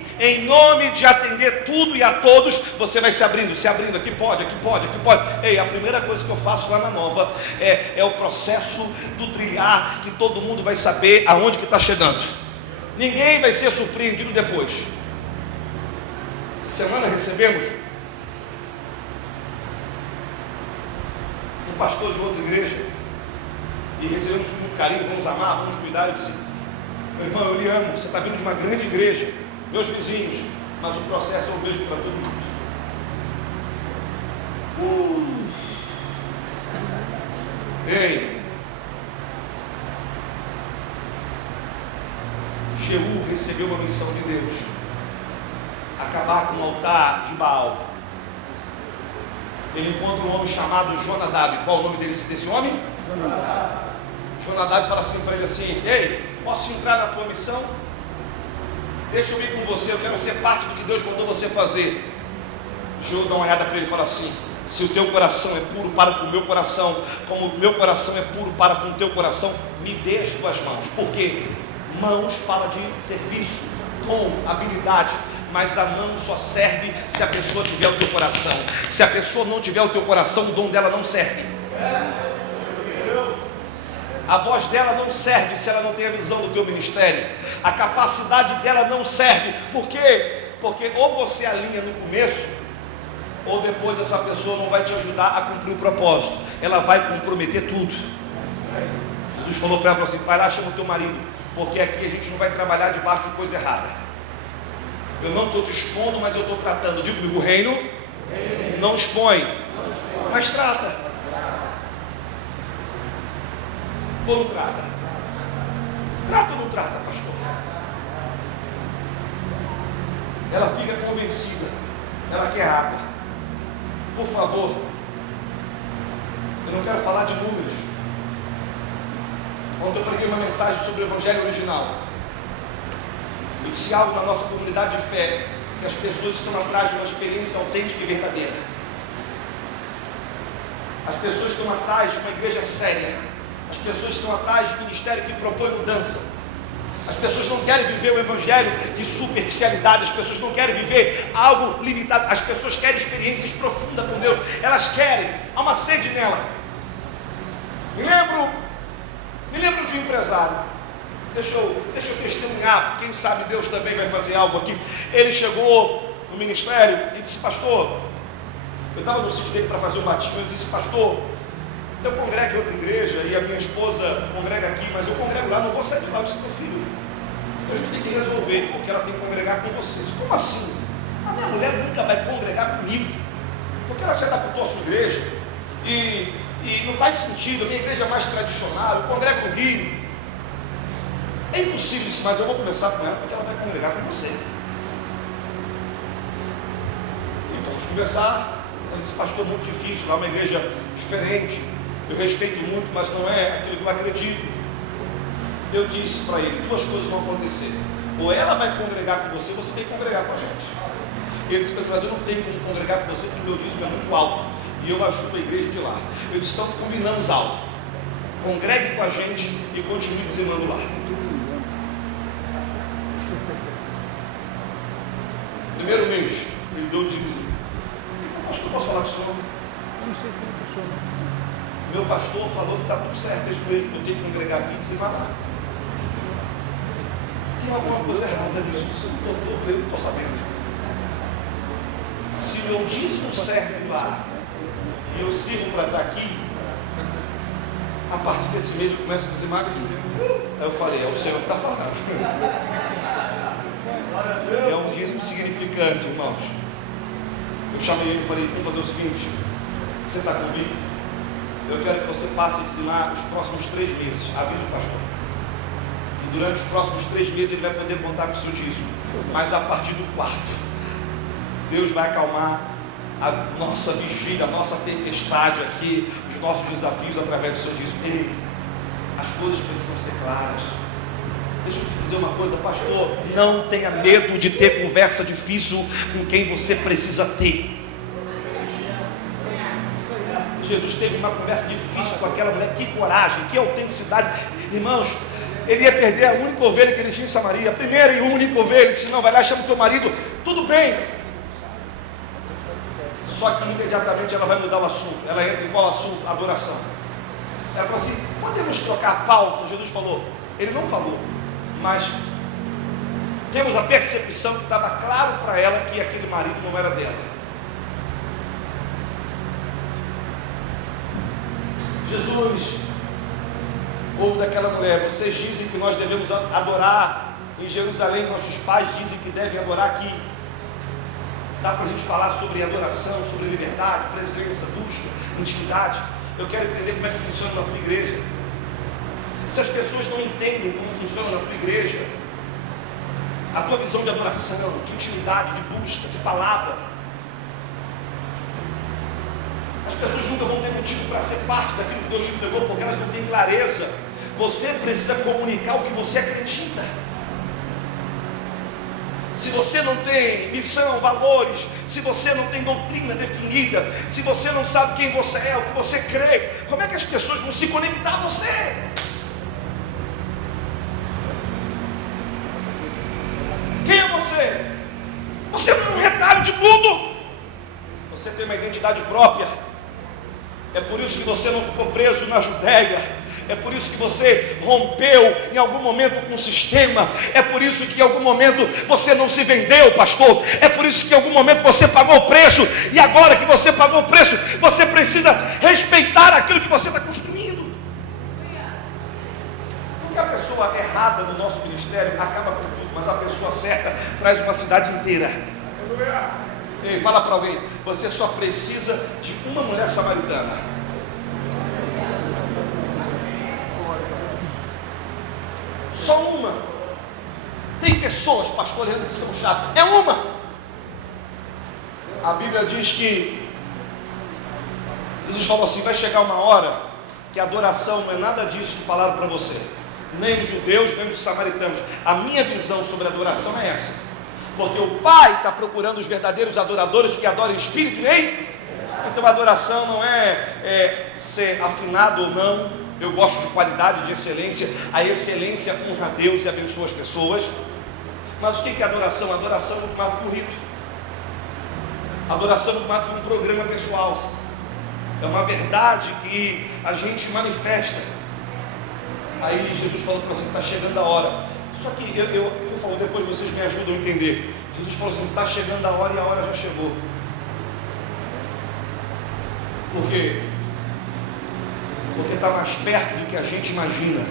de atender tudo e a todos, você vai se abrindo, aqui pode. Ei, a primeira coisa que eu faço lá na Nova é o processo do trilhar, que todo mundo vai saber aonde que está chegando. Ninguém vai ser surpreendido depois. Essa semana recebemos um pastor de outra igreja, e recebemos com muito carinho: vamos amar, vamos cuidar. Eu disse: meu irmão, eu lhe amo, você está vindo de uma grande igreja, meus vizinhos, mas o processo é o mesmo para todo mundo. Ei, Jeú recebeu uma missão de Deus: acabar com o altar de Baal. Ele encontra um homem chamado Jonadab. Qual é o nome desse homem? Jonadab fala assim para ele assim: ei, posso entrar na tua missão? Deixa eu ir com você, eu quero ser parte do que Deus mandou você fazer. Jeú dá uma olhada para ele e fala assim: se o teu coração é puro para com o meu coração, como o meu coração é puro para com o teu coração, me dê as tuas mãos. Porque mãos fala de serviço, dom, habilidade. Mas a mão só serve se a pessoa tiver o teu coração. Se a pessoa não tiver o teu coração, o dom dela não serve. A voz dela não serve se ela não tem a visão do teu ministério. A capacidade dela não serve. Por quê? Porque ou você alinha no começo, ou depois essa pessoa não vai te ajudar a cumprir o propósito. Ela vai comprometer tudo. Jesus falou para ela, falou assim: vai lá, chama o teu marido, porque aqui a gente não vai trabalhar debaixo de coisa errada. Eu não estou te expondo, mas eu estou tratando. Diga comigo: o reino não expõe, mas trata. Ou não trata? Trata ou não trata, pastor? Ela fica convencida, ela quer água. Por favor, eu não quero falar de números. Ontem eu preguei uma mensagem sobre o evangelho original. Eu disse algo na nossa comunidade de fé, que as pessoas estão atrás de uma experiência autêntica e verdadeira. As pessoas estão atrás de uma igreja séria. As pessoas estão atrás de um ministério que propõe mudança. As pessoas não querem viver o evangelho de superficialidade. As pessoas não querem viver algo limitado. As pessoas querem experiências profundas com Deus. Elas querem, há uma sede nela. Me lembro de um empresário. Deixa eu testemunhar. Quem sabe Deus também vai fazer algo aqui. Ele chegou no ministério e disse: pastor, eu estava no sítio dele para fazer um batismo. Ele disse: pastor, eu congrego em outra igreja e a minha esposa congrega aqui, mas eu congrego lá, não vou sair de lá. Eu disse: meu filho, então a gente tem que resolver, porque ela tem que congregar com vocês. Como assim? A minha mulher nunca vai congregar comigo, porque ela se adaptou à sua igreja e não faz sentido. A minha igreja é mais tradicional, eu congrego no Rio. É impossível isso, mas eu vou começar com ela, porque ela vai congregar com você. E vamos conversar. Ela disse: pastor, muito difícil, lá é uma igreja diferente, eu respeito muito, mas não é aquilo que eu acredito. Eu disse para ele: duas coisas vão acontecer, ou ela vai congregar com você, ou você tem que congregar com a gente. Ele disse: mas eu não tenho como congregar com você, porque o meu dízimo é muito alto, e eu ajudo a igreja de lá. Eu disse: então combinamos algo, congregue com a gente e continue dizimando lá. Primeiro mês, ele deu o dízimo. Ele falou: pastor, posso falar com o senhor? Meu pastor falou que está tudo certo, é isso mesmo, eu tenho que congregar aqui e dizimar lá. Tem alguma coisa errada nisso? Eu falei: eu não estou sabendo. Se meu dízimo serve lá e eu sirvo para estar aqui, a partir desse mês eu começo a dizimar aqui. Aí eu falei: é o Senhor que está falando. É um dízimo significante, irmãos. Eu chamei ele e falei: vamos fazer o seguinte, você está convicto? Eu quero que você passe a dizimar os próximos 3 meses. Avisa o pastor que durante os próximos 3 meses ele vai poder contar com o seu dízimo, mas a partir do 4º Deus vai acalmar a nossa vigília, a nossa tempestade aqui, os nossos desafios através do seu dízimo. Ei, as coisas precisam ser claras. Deixa eu te dizer uma coisa, pastor, não tenha medo de ter conversa difícil com quem você precisa ter. Jesus teve uma conversa difícil com aquela mulher. Que coragem, que autenticidade. Irmãos, ele ia perder a única ovelha que ele tinha em Samaria, a primeira e única ovelha. Ele disse: não, vai lá, chama o teu marido. Tudo bem. Só que imediatamente ela vai mudar o assunto. Ela entra em qual assunto? Adoração. Ela falou assim: podemos trocar a pauta? Jesus falou. Ele não falou, mas temos a percepção que estava claro para ela que aquele marido não era dela. Jesus ouve daquela mulher: vocês dizem que nós devemos adorar em Jerusalém, nossos pais dizem que devem adorar aqui. Dá para a gente falar sobre adoração, sobre liberdade, presença, busca, intimidade. Eu quero entender como é que funciona na tua igreja. Se as pessoas não entendem como funciona na tua igreja, a tua visão de adoração, de intimidade, de busca, de palavra, as pessoas nunca vão ter motivo para ser parte daquilo que Deus te entregou, porque elas não têm clareza. Você precisa comunicar o que você acredita. Se você não tem missão, valores, se você não tem doutrina definida, se você não sabe quem você é, o que você crê, como é que as pessoas vão se conectar a você? Quem é você? Você não é um retalho de tudo. Você tem uma identidade própria. É por isso que você não ficou preso na Judéia. É por isso que você rompeu em algum momento com o sistema. É por isso que em algum momento você não se vendeu, pastor. É por isso que em algum momento você pagou o preço. E agora que você pagou o preço, você precisa respeitar aquilo que você está construindo. Porque a pessoa errada no nosso ministério acaba com tudo, mas a pessoa certa traz uma cidade inteira. Ei, fala para alguém: você só precisa de uma mulher samaritana. Só uma. Tem pessoas, pastor Leandro, que são chatas. É uma. A Bíblia diz que Jesus falou assim: vai chegar uma hora que a adoração não é nada disso que falaram para você, nem os judeus, nem os samaritanos. A minha visão sobre a adoração é essa: Porque o Pai está procurando os verdadeiros adoradores que adorem em espírito e em... Então a adoração não é ser afinado ou não. Eu gosto de qualidade, de excelência. A excelência honra a Deus e abençoa as pessoas. Mas o que é adoração? Adoração é muito mais do que um rito. Adoração é muito mais do que um programa pessoal. É uma verdade que a gente manifesta. Aí Jesus falou para você que está chegando a hora. Só que por favor, depois vocês me ajudam a entender. Jesus falou assim, está chegando a hora e a hora já chegou. Por quê? Porque está mais perto do que a gente imagina.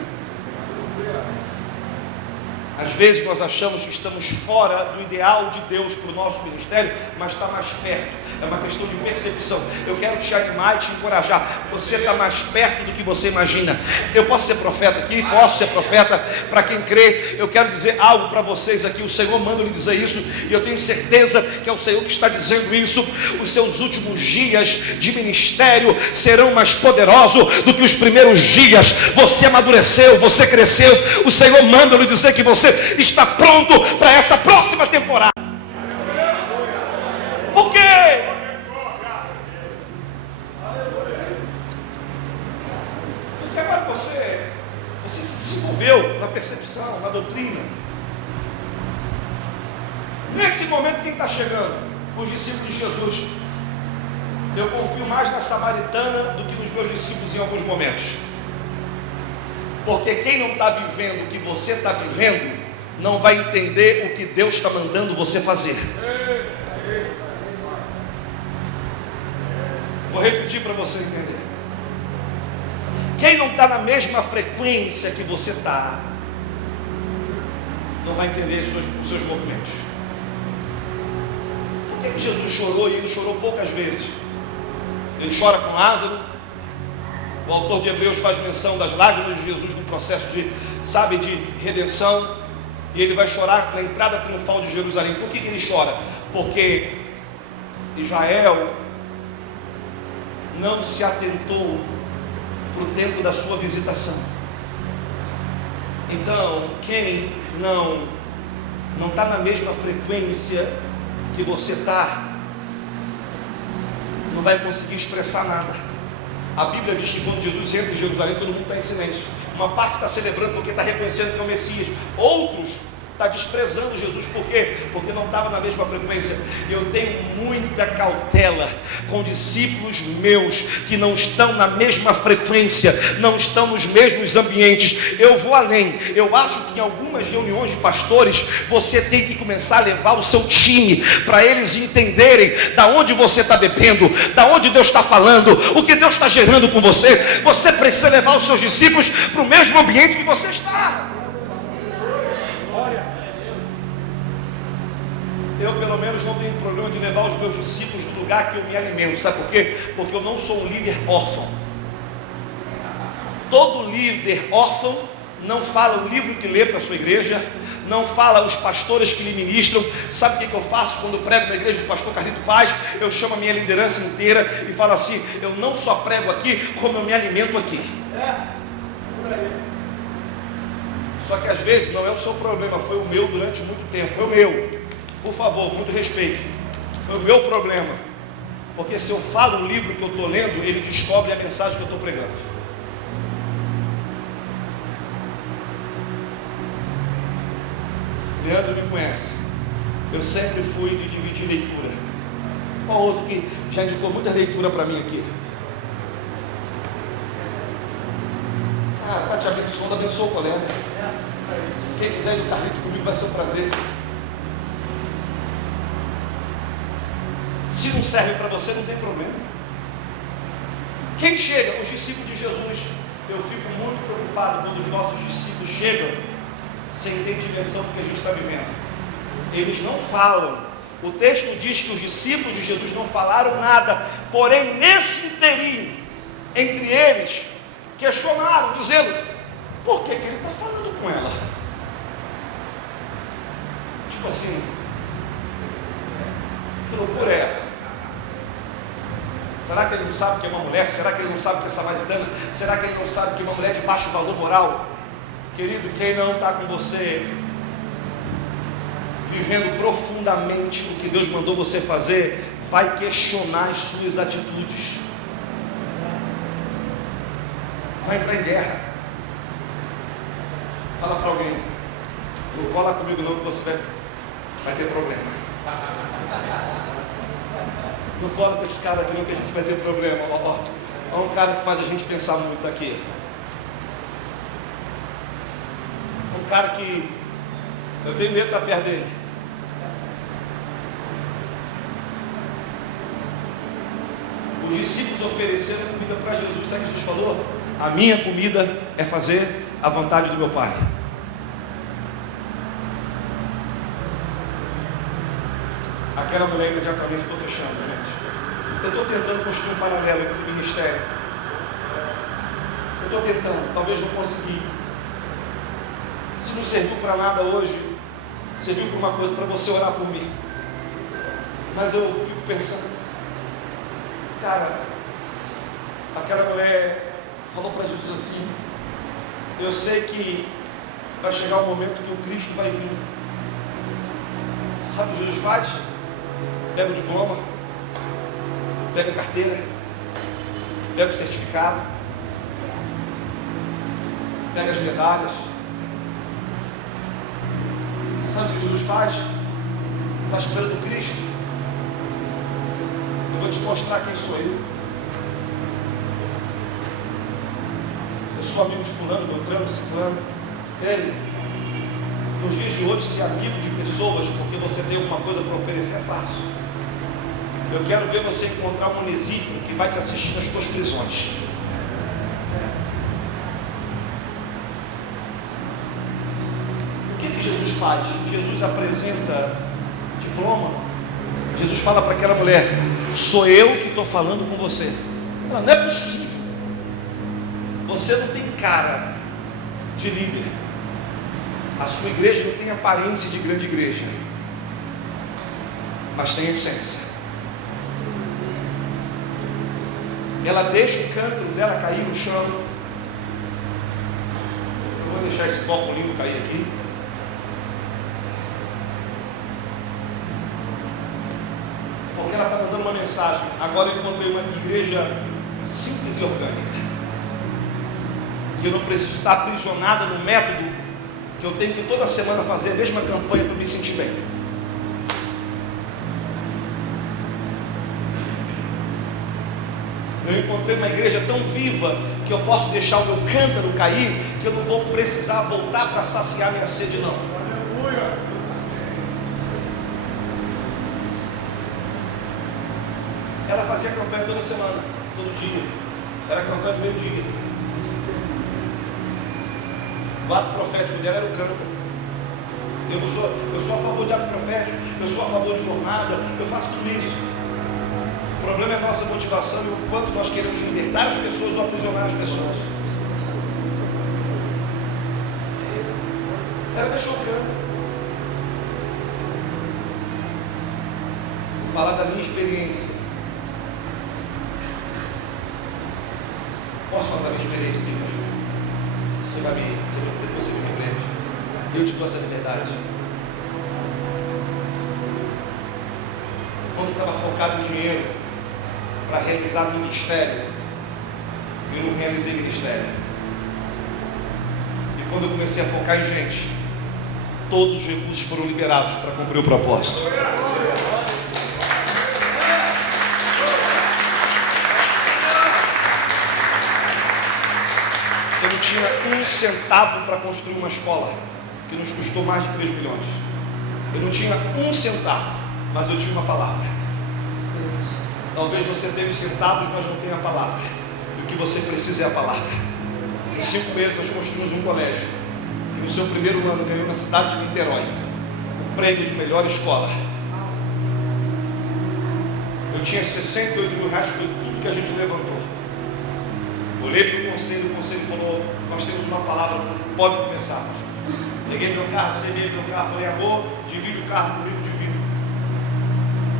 Às vezes nós achamos que estamos fora do ideal de Deus para o nosso ministério, mas está mais perto. É uma questão de percepção. Eu quero te animar e te encorajar. Você está mais perto do que você imagina. Eu posso ser profeta aqui? Posso ser profeta. Para quem crê, eu quero dizer algo para vocês aqui. O Senhor manda lhe dizer isso, e eu tenho certeza que é o Senhor que está dizendo isso. Os seus últimos dias de ministério serão mais poderosos do que os primeiros dias. Você amadureceu, você cresceu. O Senhor manda lhe dizer que você está pronto para essa próxima temporada. Por quê? Porque agora você se desenvolveu na percepção, na doutrina. Nesse momento, quem está chegando? Os discípulos de Jesus. Eu confio mais na samaritana do que nos meus discípulos em alguns momentos. Porque quem não está vivendo o que você está vivendo, não vai entender o que Deus está mandando você fazer. Vou repetir para você entender. Quem não está na mesma frequência que você está, não vai entender os seus movimentos. Por que Jesus chorou? E ele chorou poucas vezes. Ele chora com Lázaro. O autor de Hebreus faz menção das lágrimas de Jesus no processo de redenção. E ele vai chorar na entrada triunfal de Jerusalém. Por que ele chora? Porque Israel não se atentou para o tempo da sua visitação. Então, quem não está na mesma frequência que você está, não vai conseguir expressar nada. A Bíblia diz que quando Jesus entra em Jerusalém, todo mundo está em silêncio. Uma parte está celebrando porque está reconhecendo que é o Messias. Outros está desprezando Jesus. Por quê? Porque não estava na mesma frequência. Eu tenho muita cautela com discípulos meus que não estão na mesma frequência, não estão nos mesmos ambientes. Eu vou além. Eu acho que em algumas reuniões de pastores você tem que começar a levar o seu time para eles entenderem da onde você está bebendo, da onde Deus está falando, o que Deus está gerando com você. Você precisa levar os seus discípulos para o mesmo ambiente que você está. Eu, pelo menos, não tenho problema de levar os meus discípulos no lugar que eu me alimento. Sabe por quê? Porque eu não sou um líder órfão. Todo líder órfão não fala o livro que lê para a sua igreja, não fala os pastores que lhe ministram. Sabe o que eu faço quando eu prego na igreja do pastor Carlito Paz? Eu chamo a minha liderança inteira e falo assim: eu não só prego aqui, como eu me alimento aqui. Por aí. Só que às vezes não é o seu problema, foi o meu durante muito tempo, foi o meu. Por favor, muito respeito. Foi o meu problema. Porque se eu falo o livro que eu estou lendo, ele descobre a mensagem que eu estou pregando. Leandro me conhece. Eu sempre fui de dividir leitura. Qual outro que já indicou muita leitura para mim aqui? Cara, está te abençoando, abençoa o colega. Quem quiser ir no Carlito comigo vai ser um prazer. Se não serve para você, não tem problema. Quem chega? Os discípulos de Jesus. Eu fico muito preocupado quando os nossos discípulos chegam sem ter dimensão do que a gente está vivendo. Eles não falam. O texto diz que os discípulos de Jesus não falaram nada. Porém, nesse inteirinho, entre eles, questionaram, dizendo: por que ele está falando com ela? Tipo assim, que loucura é essa? Será que ele não sabe que é uma mulher? Será que ele não sabe que é samaritana? Será que ele não sabe que é uma mulher de baixo valor moral? Querido, quem não está com você vivendo profundamente o que Deus mandou você fazer, vai questionar as suas atitudes, vai entrar em guerra. Fala para alguém: não cola comigo não, que você vai ter problema. Não cola com esse cara aqui não, que a gente vai ter problema. É um cara que faz a gente pensar muito aqui. Um cara que eu tenho medo de estar perto dele. Os discípulos ofereceram comida para Jesus. Sabe o que Jesus falou? A minha comida é fazer a vontade do meu Pai. Aquela mulher imediatamente, estou fechando, gente. Eu estou tentando construir um paralelo entre o ministério. Eu estou tentando, talvez não consegui. Se não serviu para nada hoje, serviu para uma coisa, para você orar por mim. Mas eu fico pensando, cara, aquela mulher falou para Jesus assim: eu sei que vai chegar o momento que o Cristo vai vir. Sabe o que Jesus faz? Pega o diploma, pega a carteira, pega o certificado, pega as medalhas. Sabe o que Jesus faz? Está esperando o Cristo. Eu vou te mostrar quem sou eu. Eu sou amigo de fulano, beltrano, ciclano. Ei, nos dias de hoje, ser amigo de pessoas porque você tem alguma coisa para oferecer é fácil. Eu quero ver você encontrar um onesífero que vai te assistir nas tuas prisões. O que Jesus faz? Jesus apresenta diploma. Jesus fala para aquela mulher: sou eu que estou falando com você. Ela: não é possível. Você não tem cara de líder. A sua igreja não tem aparência de grande igreja, mas tem essência. Ela deixa o cântaro dela cair no chão. Eu vou deixar esse copo lindo cair aqui. Porque ela está mandando uma mensagem. Agora eu encontrei uma igreja simples e orgânica, que eu não preciso estar aprisionada no método que eu tenho que toda semana fazer a mesma campanha para me sentir bem. Eu encontrei uma igreja tão viva que eu posso deixar o meu cântaro cair, que eu não vou precisar voltar para saciar minha sede não. Aleluia! Ela fazia campanha toda semana, todo dia. Era campanha do meio-dia. O ato profético dela era o cântaro. Eu sou a favor de ato profético, eu sou a favor de jornada, eu faço tudo isso. O problema é a nossa motivação e o quanto nós queremos libertar as pessoas ou aprisionar as pessoas. Ela deixou o cântaro. Vou falar da minha experiência. Posso falar da minha experiência aqui, pastor? Depois você me repreende. Eu te dou essa liberdade. Quando eu estava focado em dinheiro para realizar ministério, eu não realizei ministério. E quando eu comecei a focar em gente, todos os recursos foram liberados para cumprir o propósito. Eu não tinha um centavo para construir uma escola que nos custou mais de 3 milhões. Eu não tinha um centavo, mas eu tinha uma palavra. Talvez você tenha os centavos, mas não tenha a palavra. E o que você precisa é a palavra. Em 5 meses nós construímos um colégio que no seu primeiro ano ganhou na cidade de Niterói o prêmio de melhor escola. Eu tinha 68 mil reais, foi tudo que a gente levantou. Olhei para o conselho falou: nós temos uma palavra, pode começar. Peguei meu carro, cedei meu carro, falei: amor, divide o carro comigo, divido.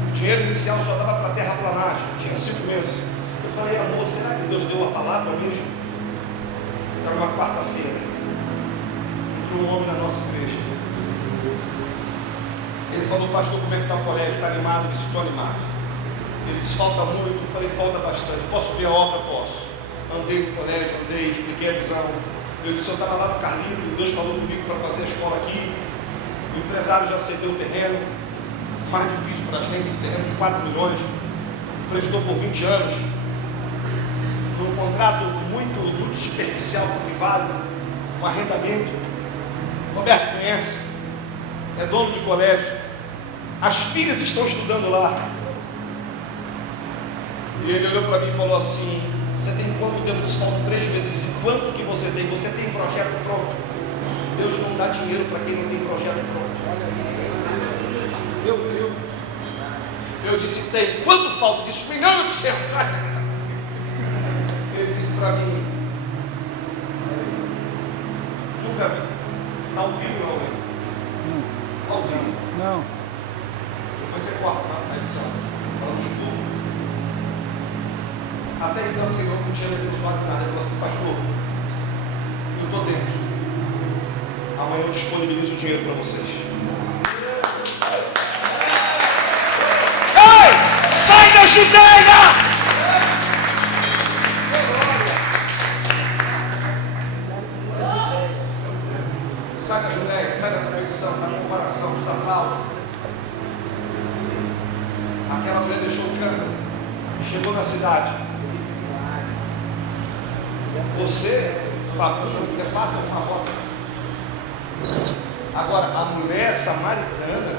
O dinheiro inicial só dava para terraplanagem, tinha 5 meses. Eu falei: amor, será que Deus deu a palavra mesmo? Era uma quarta-feira, entrou um homem na nossa igreja. Ele falou, pastor, como é que está o colégio? Está animado? Eu disse, estou animado. Ele disse, falta muito. Eu falei, falta bastante. Posso ver a obra? Posso. Andei no colégio, andei, expliquei a visão. Eu disse, eu estava lá no Carlinho, Deus falou comigo para fazer a escola aqui. O empresário já cedeu o terreno, mais difícil para a gente, um terreno de 4 milhões, prestou por 20 anos, num contrato muito superficial com o privado, um arrendamento. Roberto conhece, é dono de colégio, as filhas estão estudando lá. E ele olhou para mim e falou assim, você tem quanto tempo de desfalto? 3 meses. E quanto que você tem? Você tem projeto pronto? Deus não dá dinheiro para quem não tem projeto pronto. Eu disse, tem. Quanto falta? Disse, 1 milhão de céus. Ele disse para mim, nunca vi. Está ao vivo não, hein? Está ao vivo. Não. Depois você corta na edição. Falamos pouco. Até então que eu não tinha me abençoado nada. Ele falou assim, pastor, eu estou dentro. Amanhã eu disponibilizo o dinheiro para vocês. Ei! Sai da Judeia! Sai da Judeia, sai da competição, da comparação, dos aplausos. Aquela mulher deixou o cântaro, chegou na cidade. Você, Fabiano, é fácil uma volta. Agora, a mulher samaritana,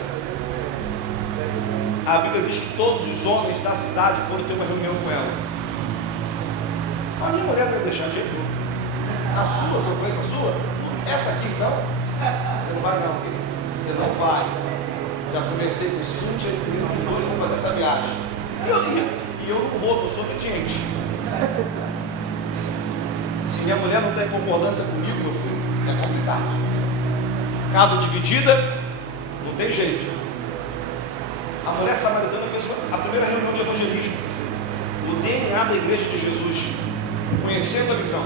a Bíblia diz que todos os homens da cidade foram ter uma reunião com ela. A minha mulher vai deixar de jeito. A sua, uma coisa sua? Essa aqui então? Você não vai não, querido. Você não vai. Já conversei com o Cíntia e nós dois vamos fazer essa viagem. E eu não vou, eu sou obediente. Se minha mulher não tem concordância comigo, meu filho, é complicado. Casa dividida, não tem jeito. A mulher samaritana fez a primeira reunião de evangelismo. O DNA da igreja de Jesus, conhecendo a visão.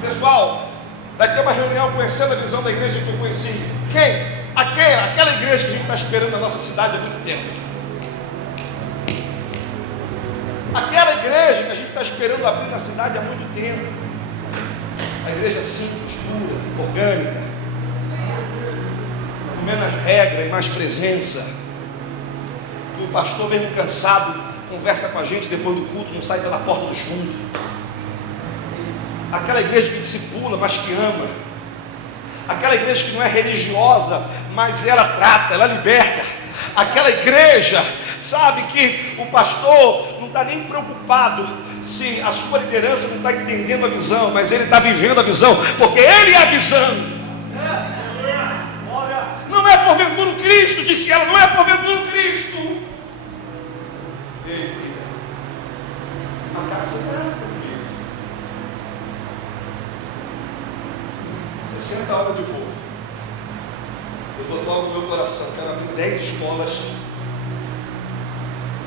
Pessoal, vai ter uma reunião conhecendo a visão da igreja que eu conheci. Quem? Aquela igreja que a gente está esperando na nossa cidade há muito tempo. Aquela igreja que a gente está esperando abrir na cidade há muito tempo. A igreja simples, pura, orgânica, com menos regra e mais presença. O pastor, mesmo cansado, conversa com a gente depois do culto, não sai pela porta dos fundos. Aquela igreja que discipula, mas que ama. Aquela igreja que não é religiosa, mas ela trata, ela liberta. Aquela igreja, sabe, que o pastor não está nem preocupado se a sua liderança não está entendendo a visão, mas ele está vivendo a visão, porque ele é a visão. Não é porventura o Cristo, disse ela, não é porventura o Cristo. Ei, filha, a cara você não é comigo. 60 horas de voo. Deus botou algo no meu coração. Quero abrir 10 escolas.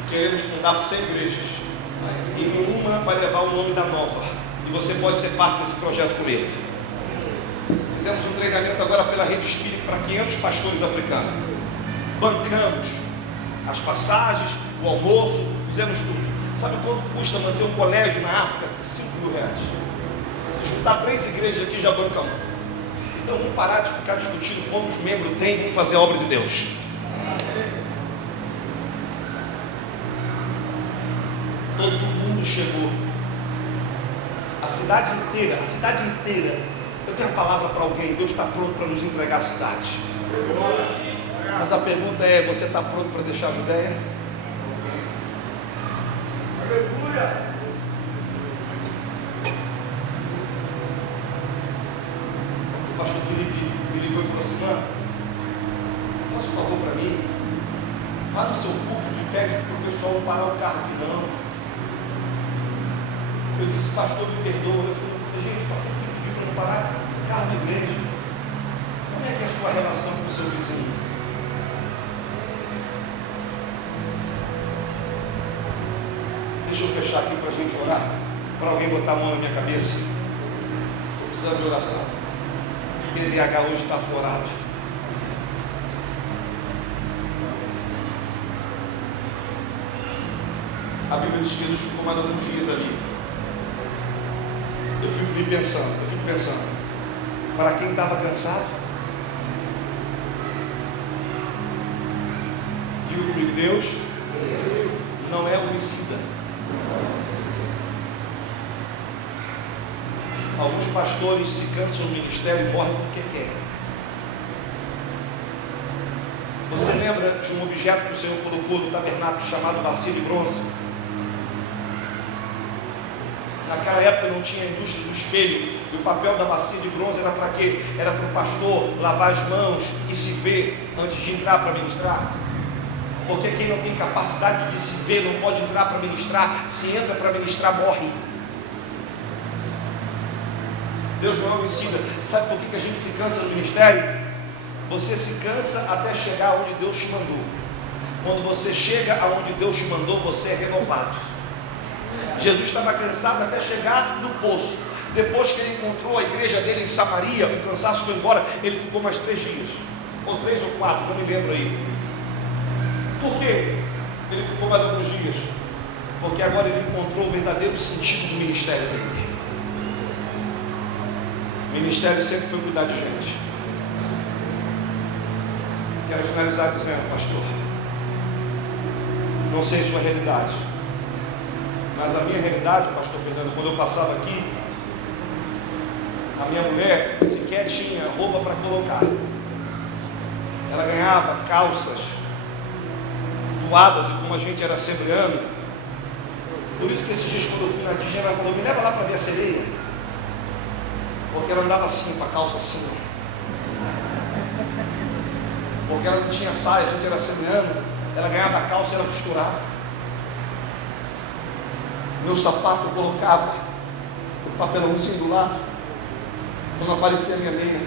Queremos fundar 100 igrejas. E nenhuma vai levar o nome da Nova. E você pode ser parte desse projeto comigo. Fizemos um treinamento agora pela Rede Espírita para 500 pastores africanos. Bancamos as passagens, o almoço, fizemos tudo. Sabe quanto custa manter um colégio na África? 5 mil reais. Se juntar 3 igrejas aqui, já banca um. Então vamos parar de ficar discutindo quantos membros tem, vamos fazer a obra de Deus. Todo mundo chegou. A cidade inteira. Eu tenho a palavra para alguém, Deus está pronto para nos entregar a cidade. Mas a pergunta é, você está pronto para deixar a Judeia? Aleluia! O pastor Felipe me ligou e falou assim, mano, faça um favor para mim, vá no seu púlpito e pede para o pessoal não parar o carro aqui não. Eu disse, pastor, me perdoa. Eu falei, gente, o pastor Felipe pediu para não parar o carro da igreja. Como é que é a sua relação com o seu vizinho? Deixa eu fechar aqui para a gente orar, para alguém botar a mão na minha cabeça. Estou precisando de oração. TDAH hoje está aflorado. A Bíblia diz que Jesus ficou mais alguns dias ali. Eu fico pensando, para quem estava cansado, diga comigo, Deus não é homicida. Alguns pastores se cansam no ministério e morrem porque quer. Você lembra de um objeto que o Senhor colocou no tabernáculo chamado bacia de bronze? Naquela época não tinha a indústria do espelho, e o papel da bacia de bronze era para quê? Era para o pastor lavar as mãos e se ver antes de entrar para ministrar. Porque quem não tem capacidade de se ver não pode entrar para ministrar. Se entra para ministrar, morre. Deus não é homicida. Sabe por que a gente se cansa no ministério? Você se cansa até chegar onde Deus te mandou. Quando você chega aonde Deus te mandou, você é renovado. Jesus estava cansado até chegar no poço. Depois que ele encontrou a igreja dele em Samaria, o cansaço foi embora. Ele ficou mais 3 dias, ou 3 ou 4, não me lembro aí. Por quê? Ele ficou mais alguns dias. Porque agora ele encontrou o verdadeiro sentido do ministério dele. O ministério sempre foi cuidar de gente. Quero finalizar dizendo, pastor, não sei sua realidade, mas a minha realidade, pastor Fernando, quando eu passava aqui, a minha mulher sequer tinha roupa para colocar. Ela ganhava calças doadas, e como a gente era assembleano, por isso que esses dias quando eu fui na Disney, ela falou, me leva lá para ver a sereia, porque ela andava assim, com a calça assim, porque ela não tinha saia, a gente era assembleano, ela ganhava a calça e ela costurava. Meu sapato eu colocava o papelãozinho do lado, quando aparecia a minha meia.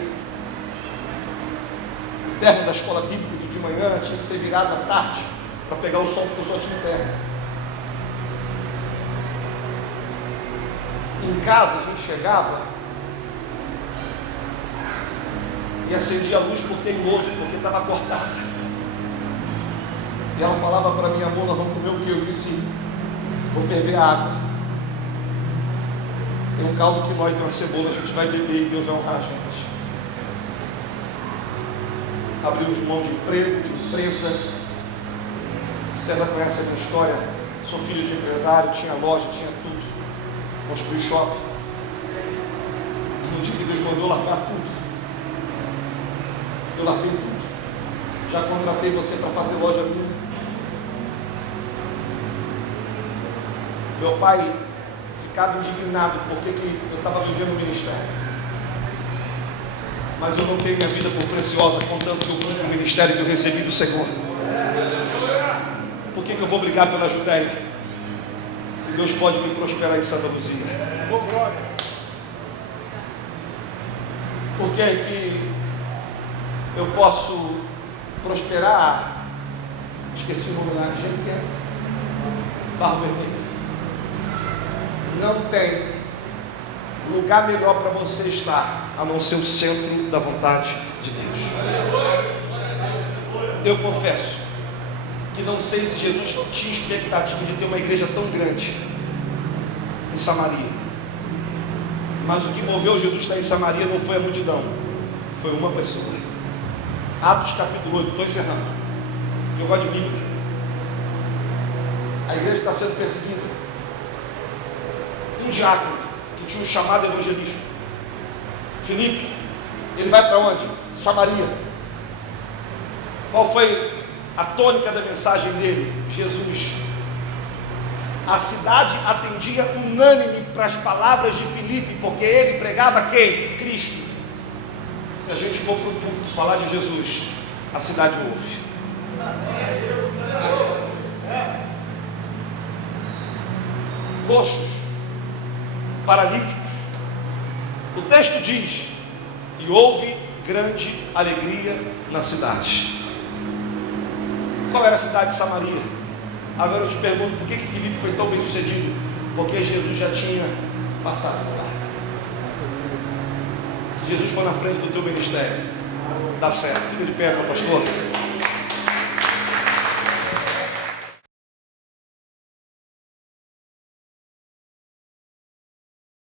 O terno da escola bíblica de manhã tinha que ser virado à tarde, para pegar o sol, porque eu só tinha terno. Em casa a gente chegava e acendia a luz por teimoso, porque estava cortada. E ela falava para mim, amor, nós vamos comer o que? Eu disse, vou ferver a água. Tem um caldo que nós, tem uma cebola, a gente vai beber e Deus vai honrar a gente. Abrimos mão de emprego, de empresa. César conhece a minha história. Sou filho de empresário, tinha loja, tinha tudo. Construí shopping. No dia que Deus mandou largar tudo, eu larguei tudo. Já contratei você para fazer loja minha. Meu pai ficava indignado porque que eu estava vivendo o ministério. Mas eu não tenho minha vida por preciosa, contanto que eu cumpro o ministério que eu recebi do Senhor. Por que eu vou brigar pela Judéia, se Deus pode me prosperar em Santa Luzia? Por que é que eu posso prosperar? Esqueci o nome lá, gente, é Barro Vermelho. Não tem lugar melhor para você estar, a não ser o centro da vontade de Deus. Eu confesso que não sei se Jesus tinha expectativa de ter uma igreja tão grande em Samaria. Mas o que moveu Jesus a estar em Samaria não foi a multidão, foi uma pessoa. Atos capítulo 8, estou encerrando. Eu gosto de Bíblia. A igreja está sendo perseguida. Um diácono que tinha um chamado evangelístico, Filipe, ele vai para onde? Samaria. Qual foi a tônica da mensagem dele? Jesus. A cidade atendia unânime para as palavras de Filipe, porque ele pregava quem? Cristo. Se a gente for para o púlpito falar de Jesus, a cidade ouve. Coxos, paralíticos. O texto diz: e houve grande alegria na cidade. Qual era a cidade de Samaria? Agora eu te pergunto, por que Filipe foi tão bem sucedido? Porque Jesus já tinha passado por lá. Se Jesus for na frente do teu ministério, dá certo. Fica de pé, meu pastor.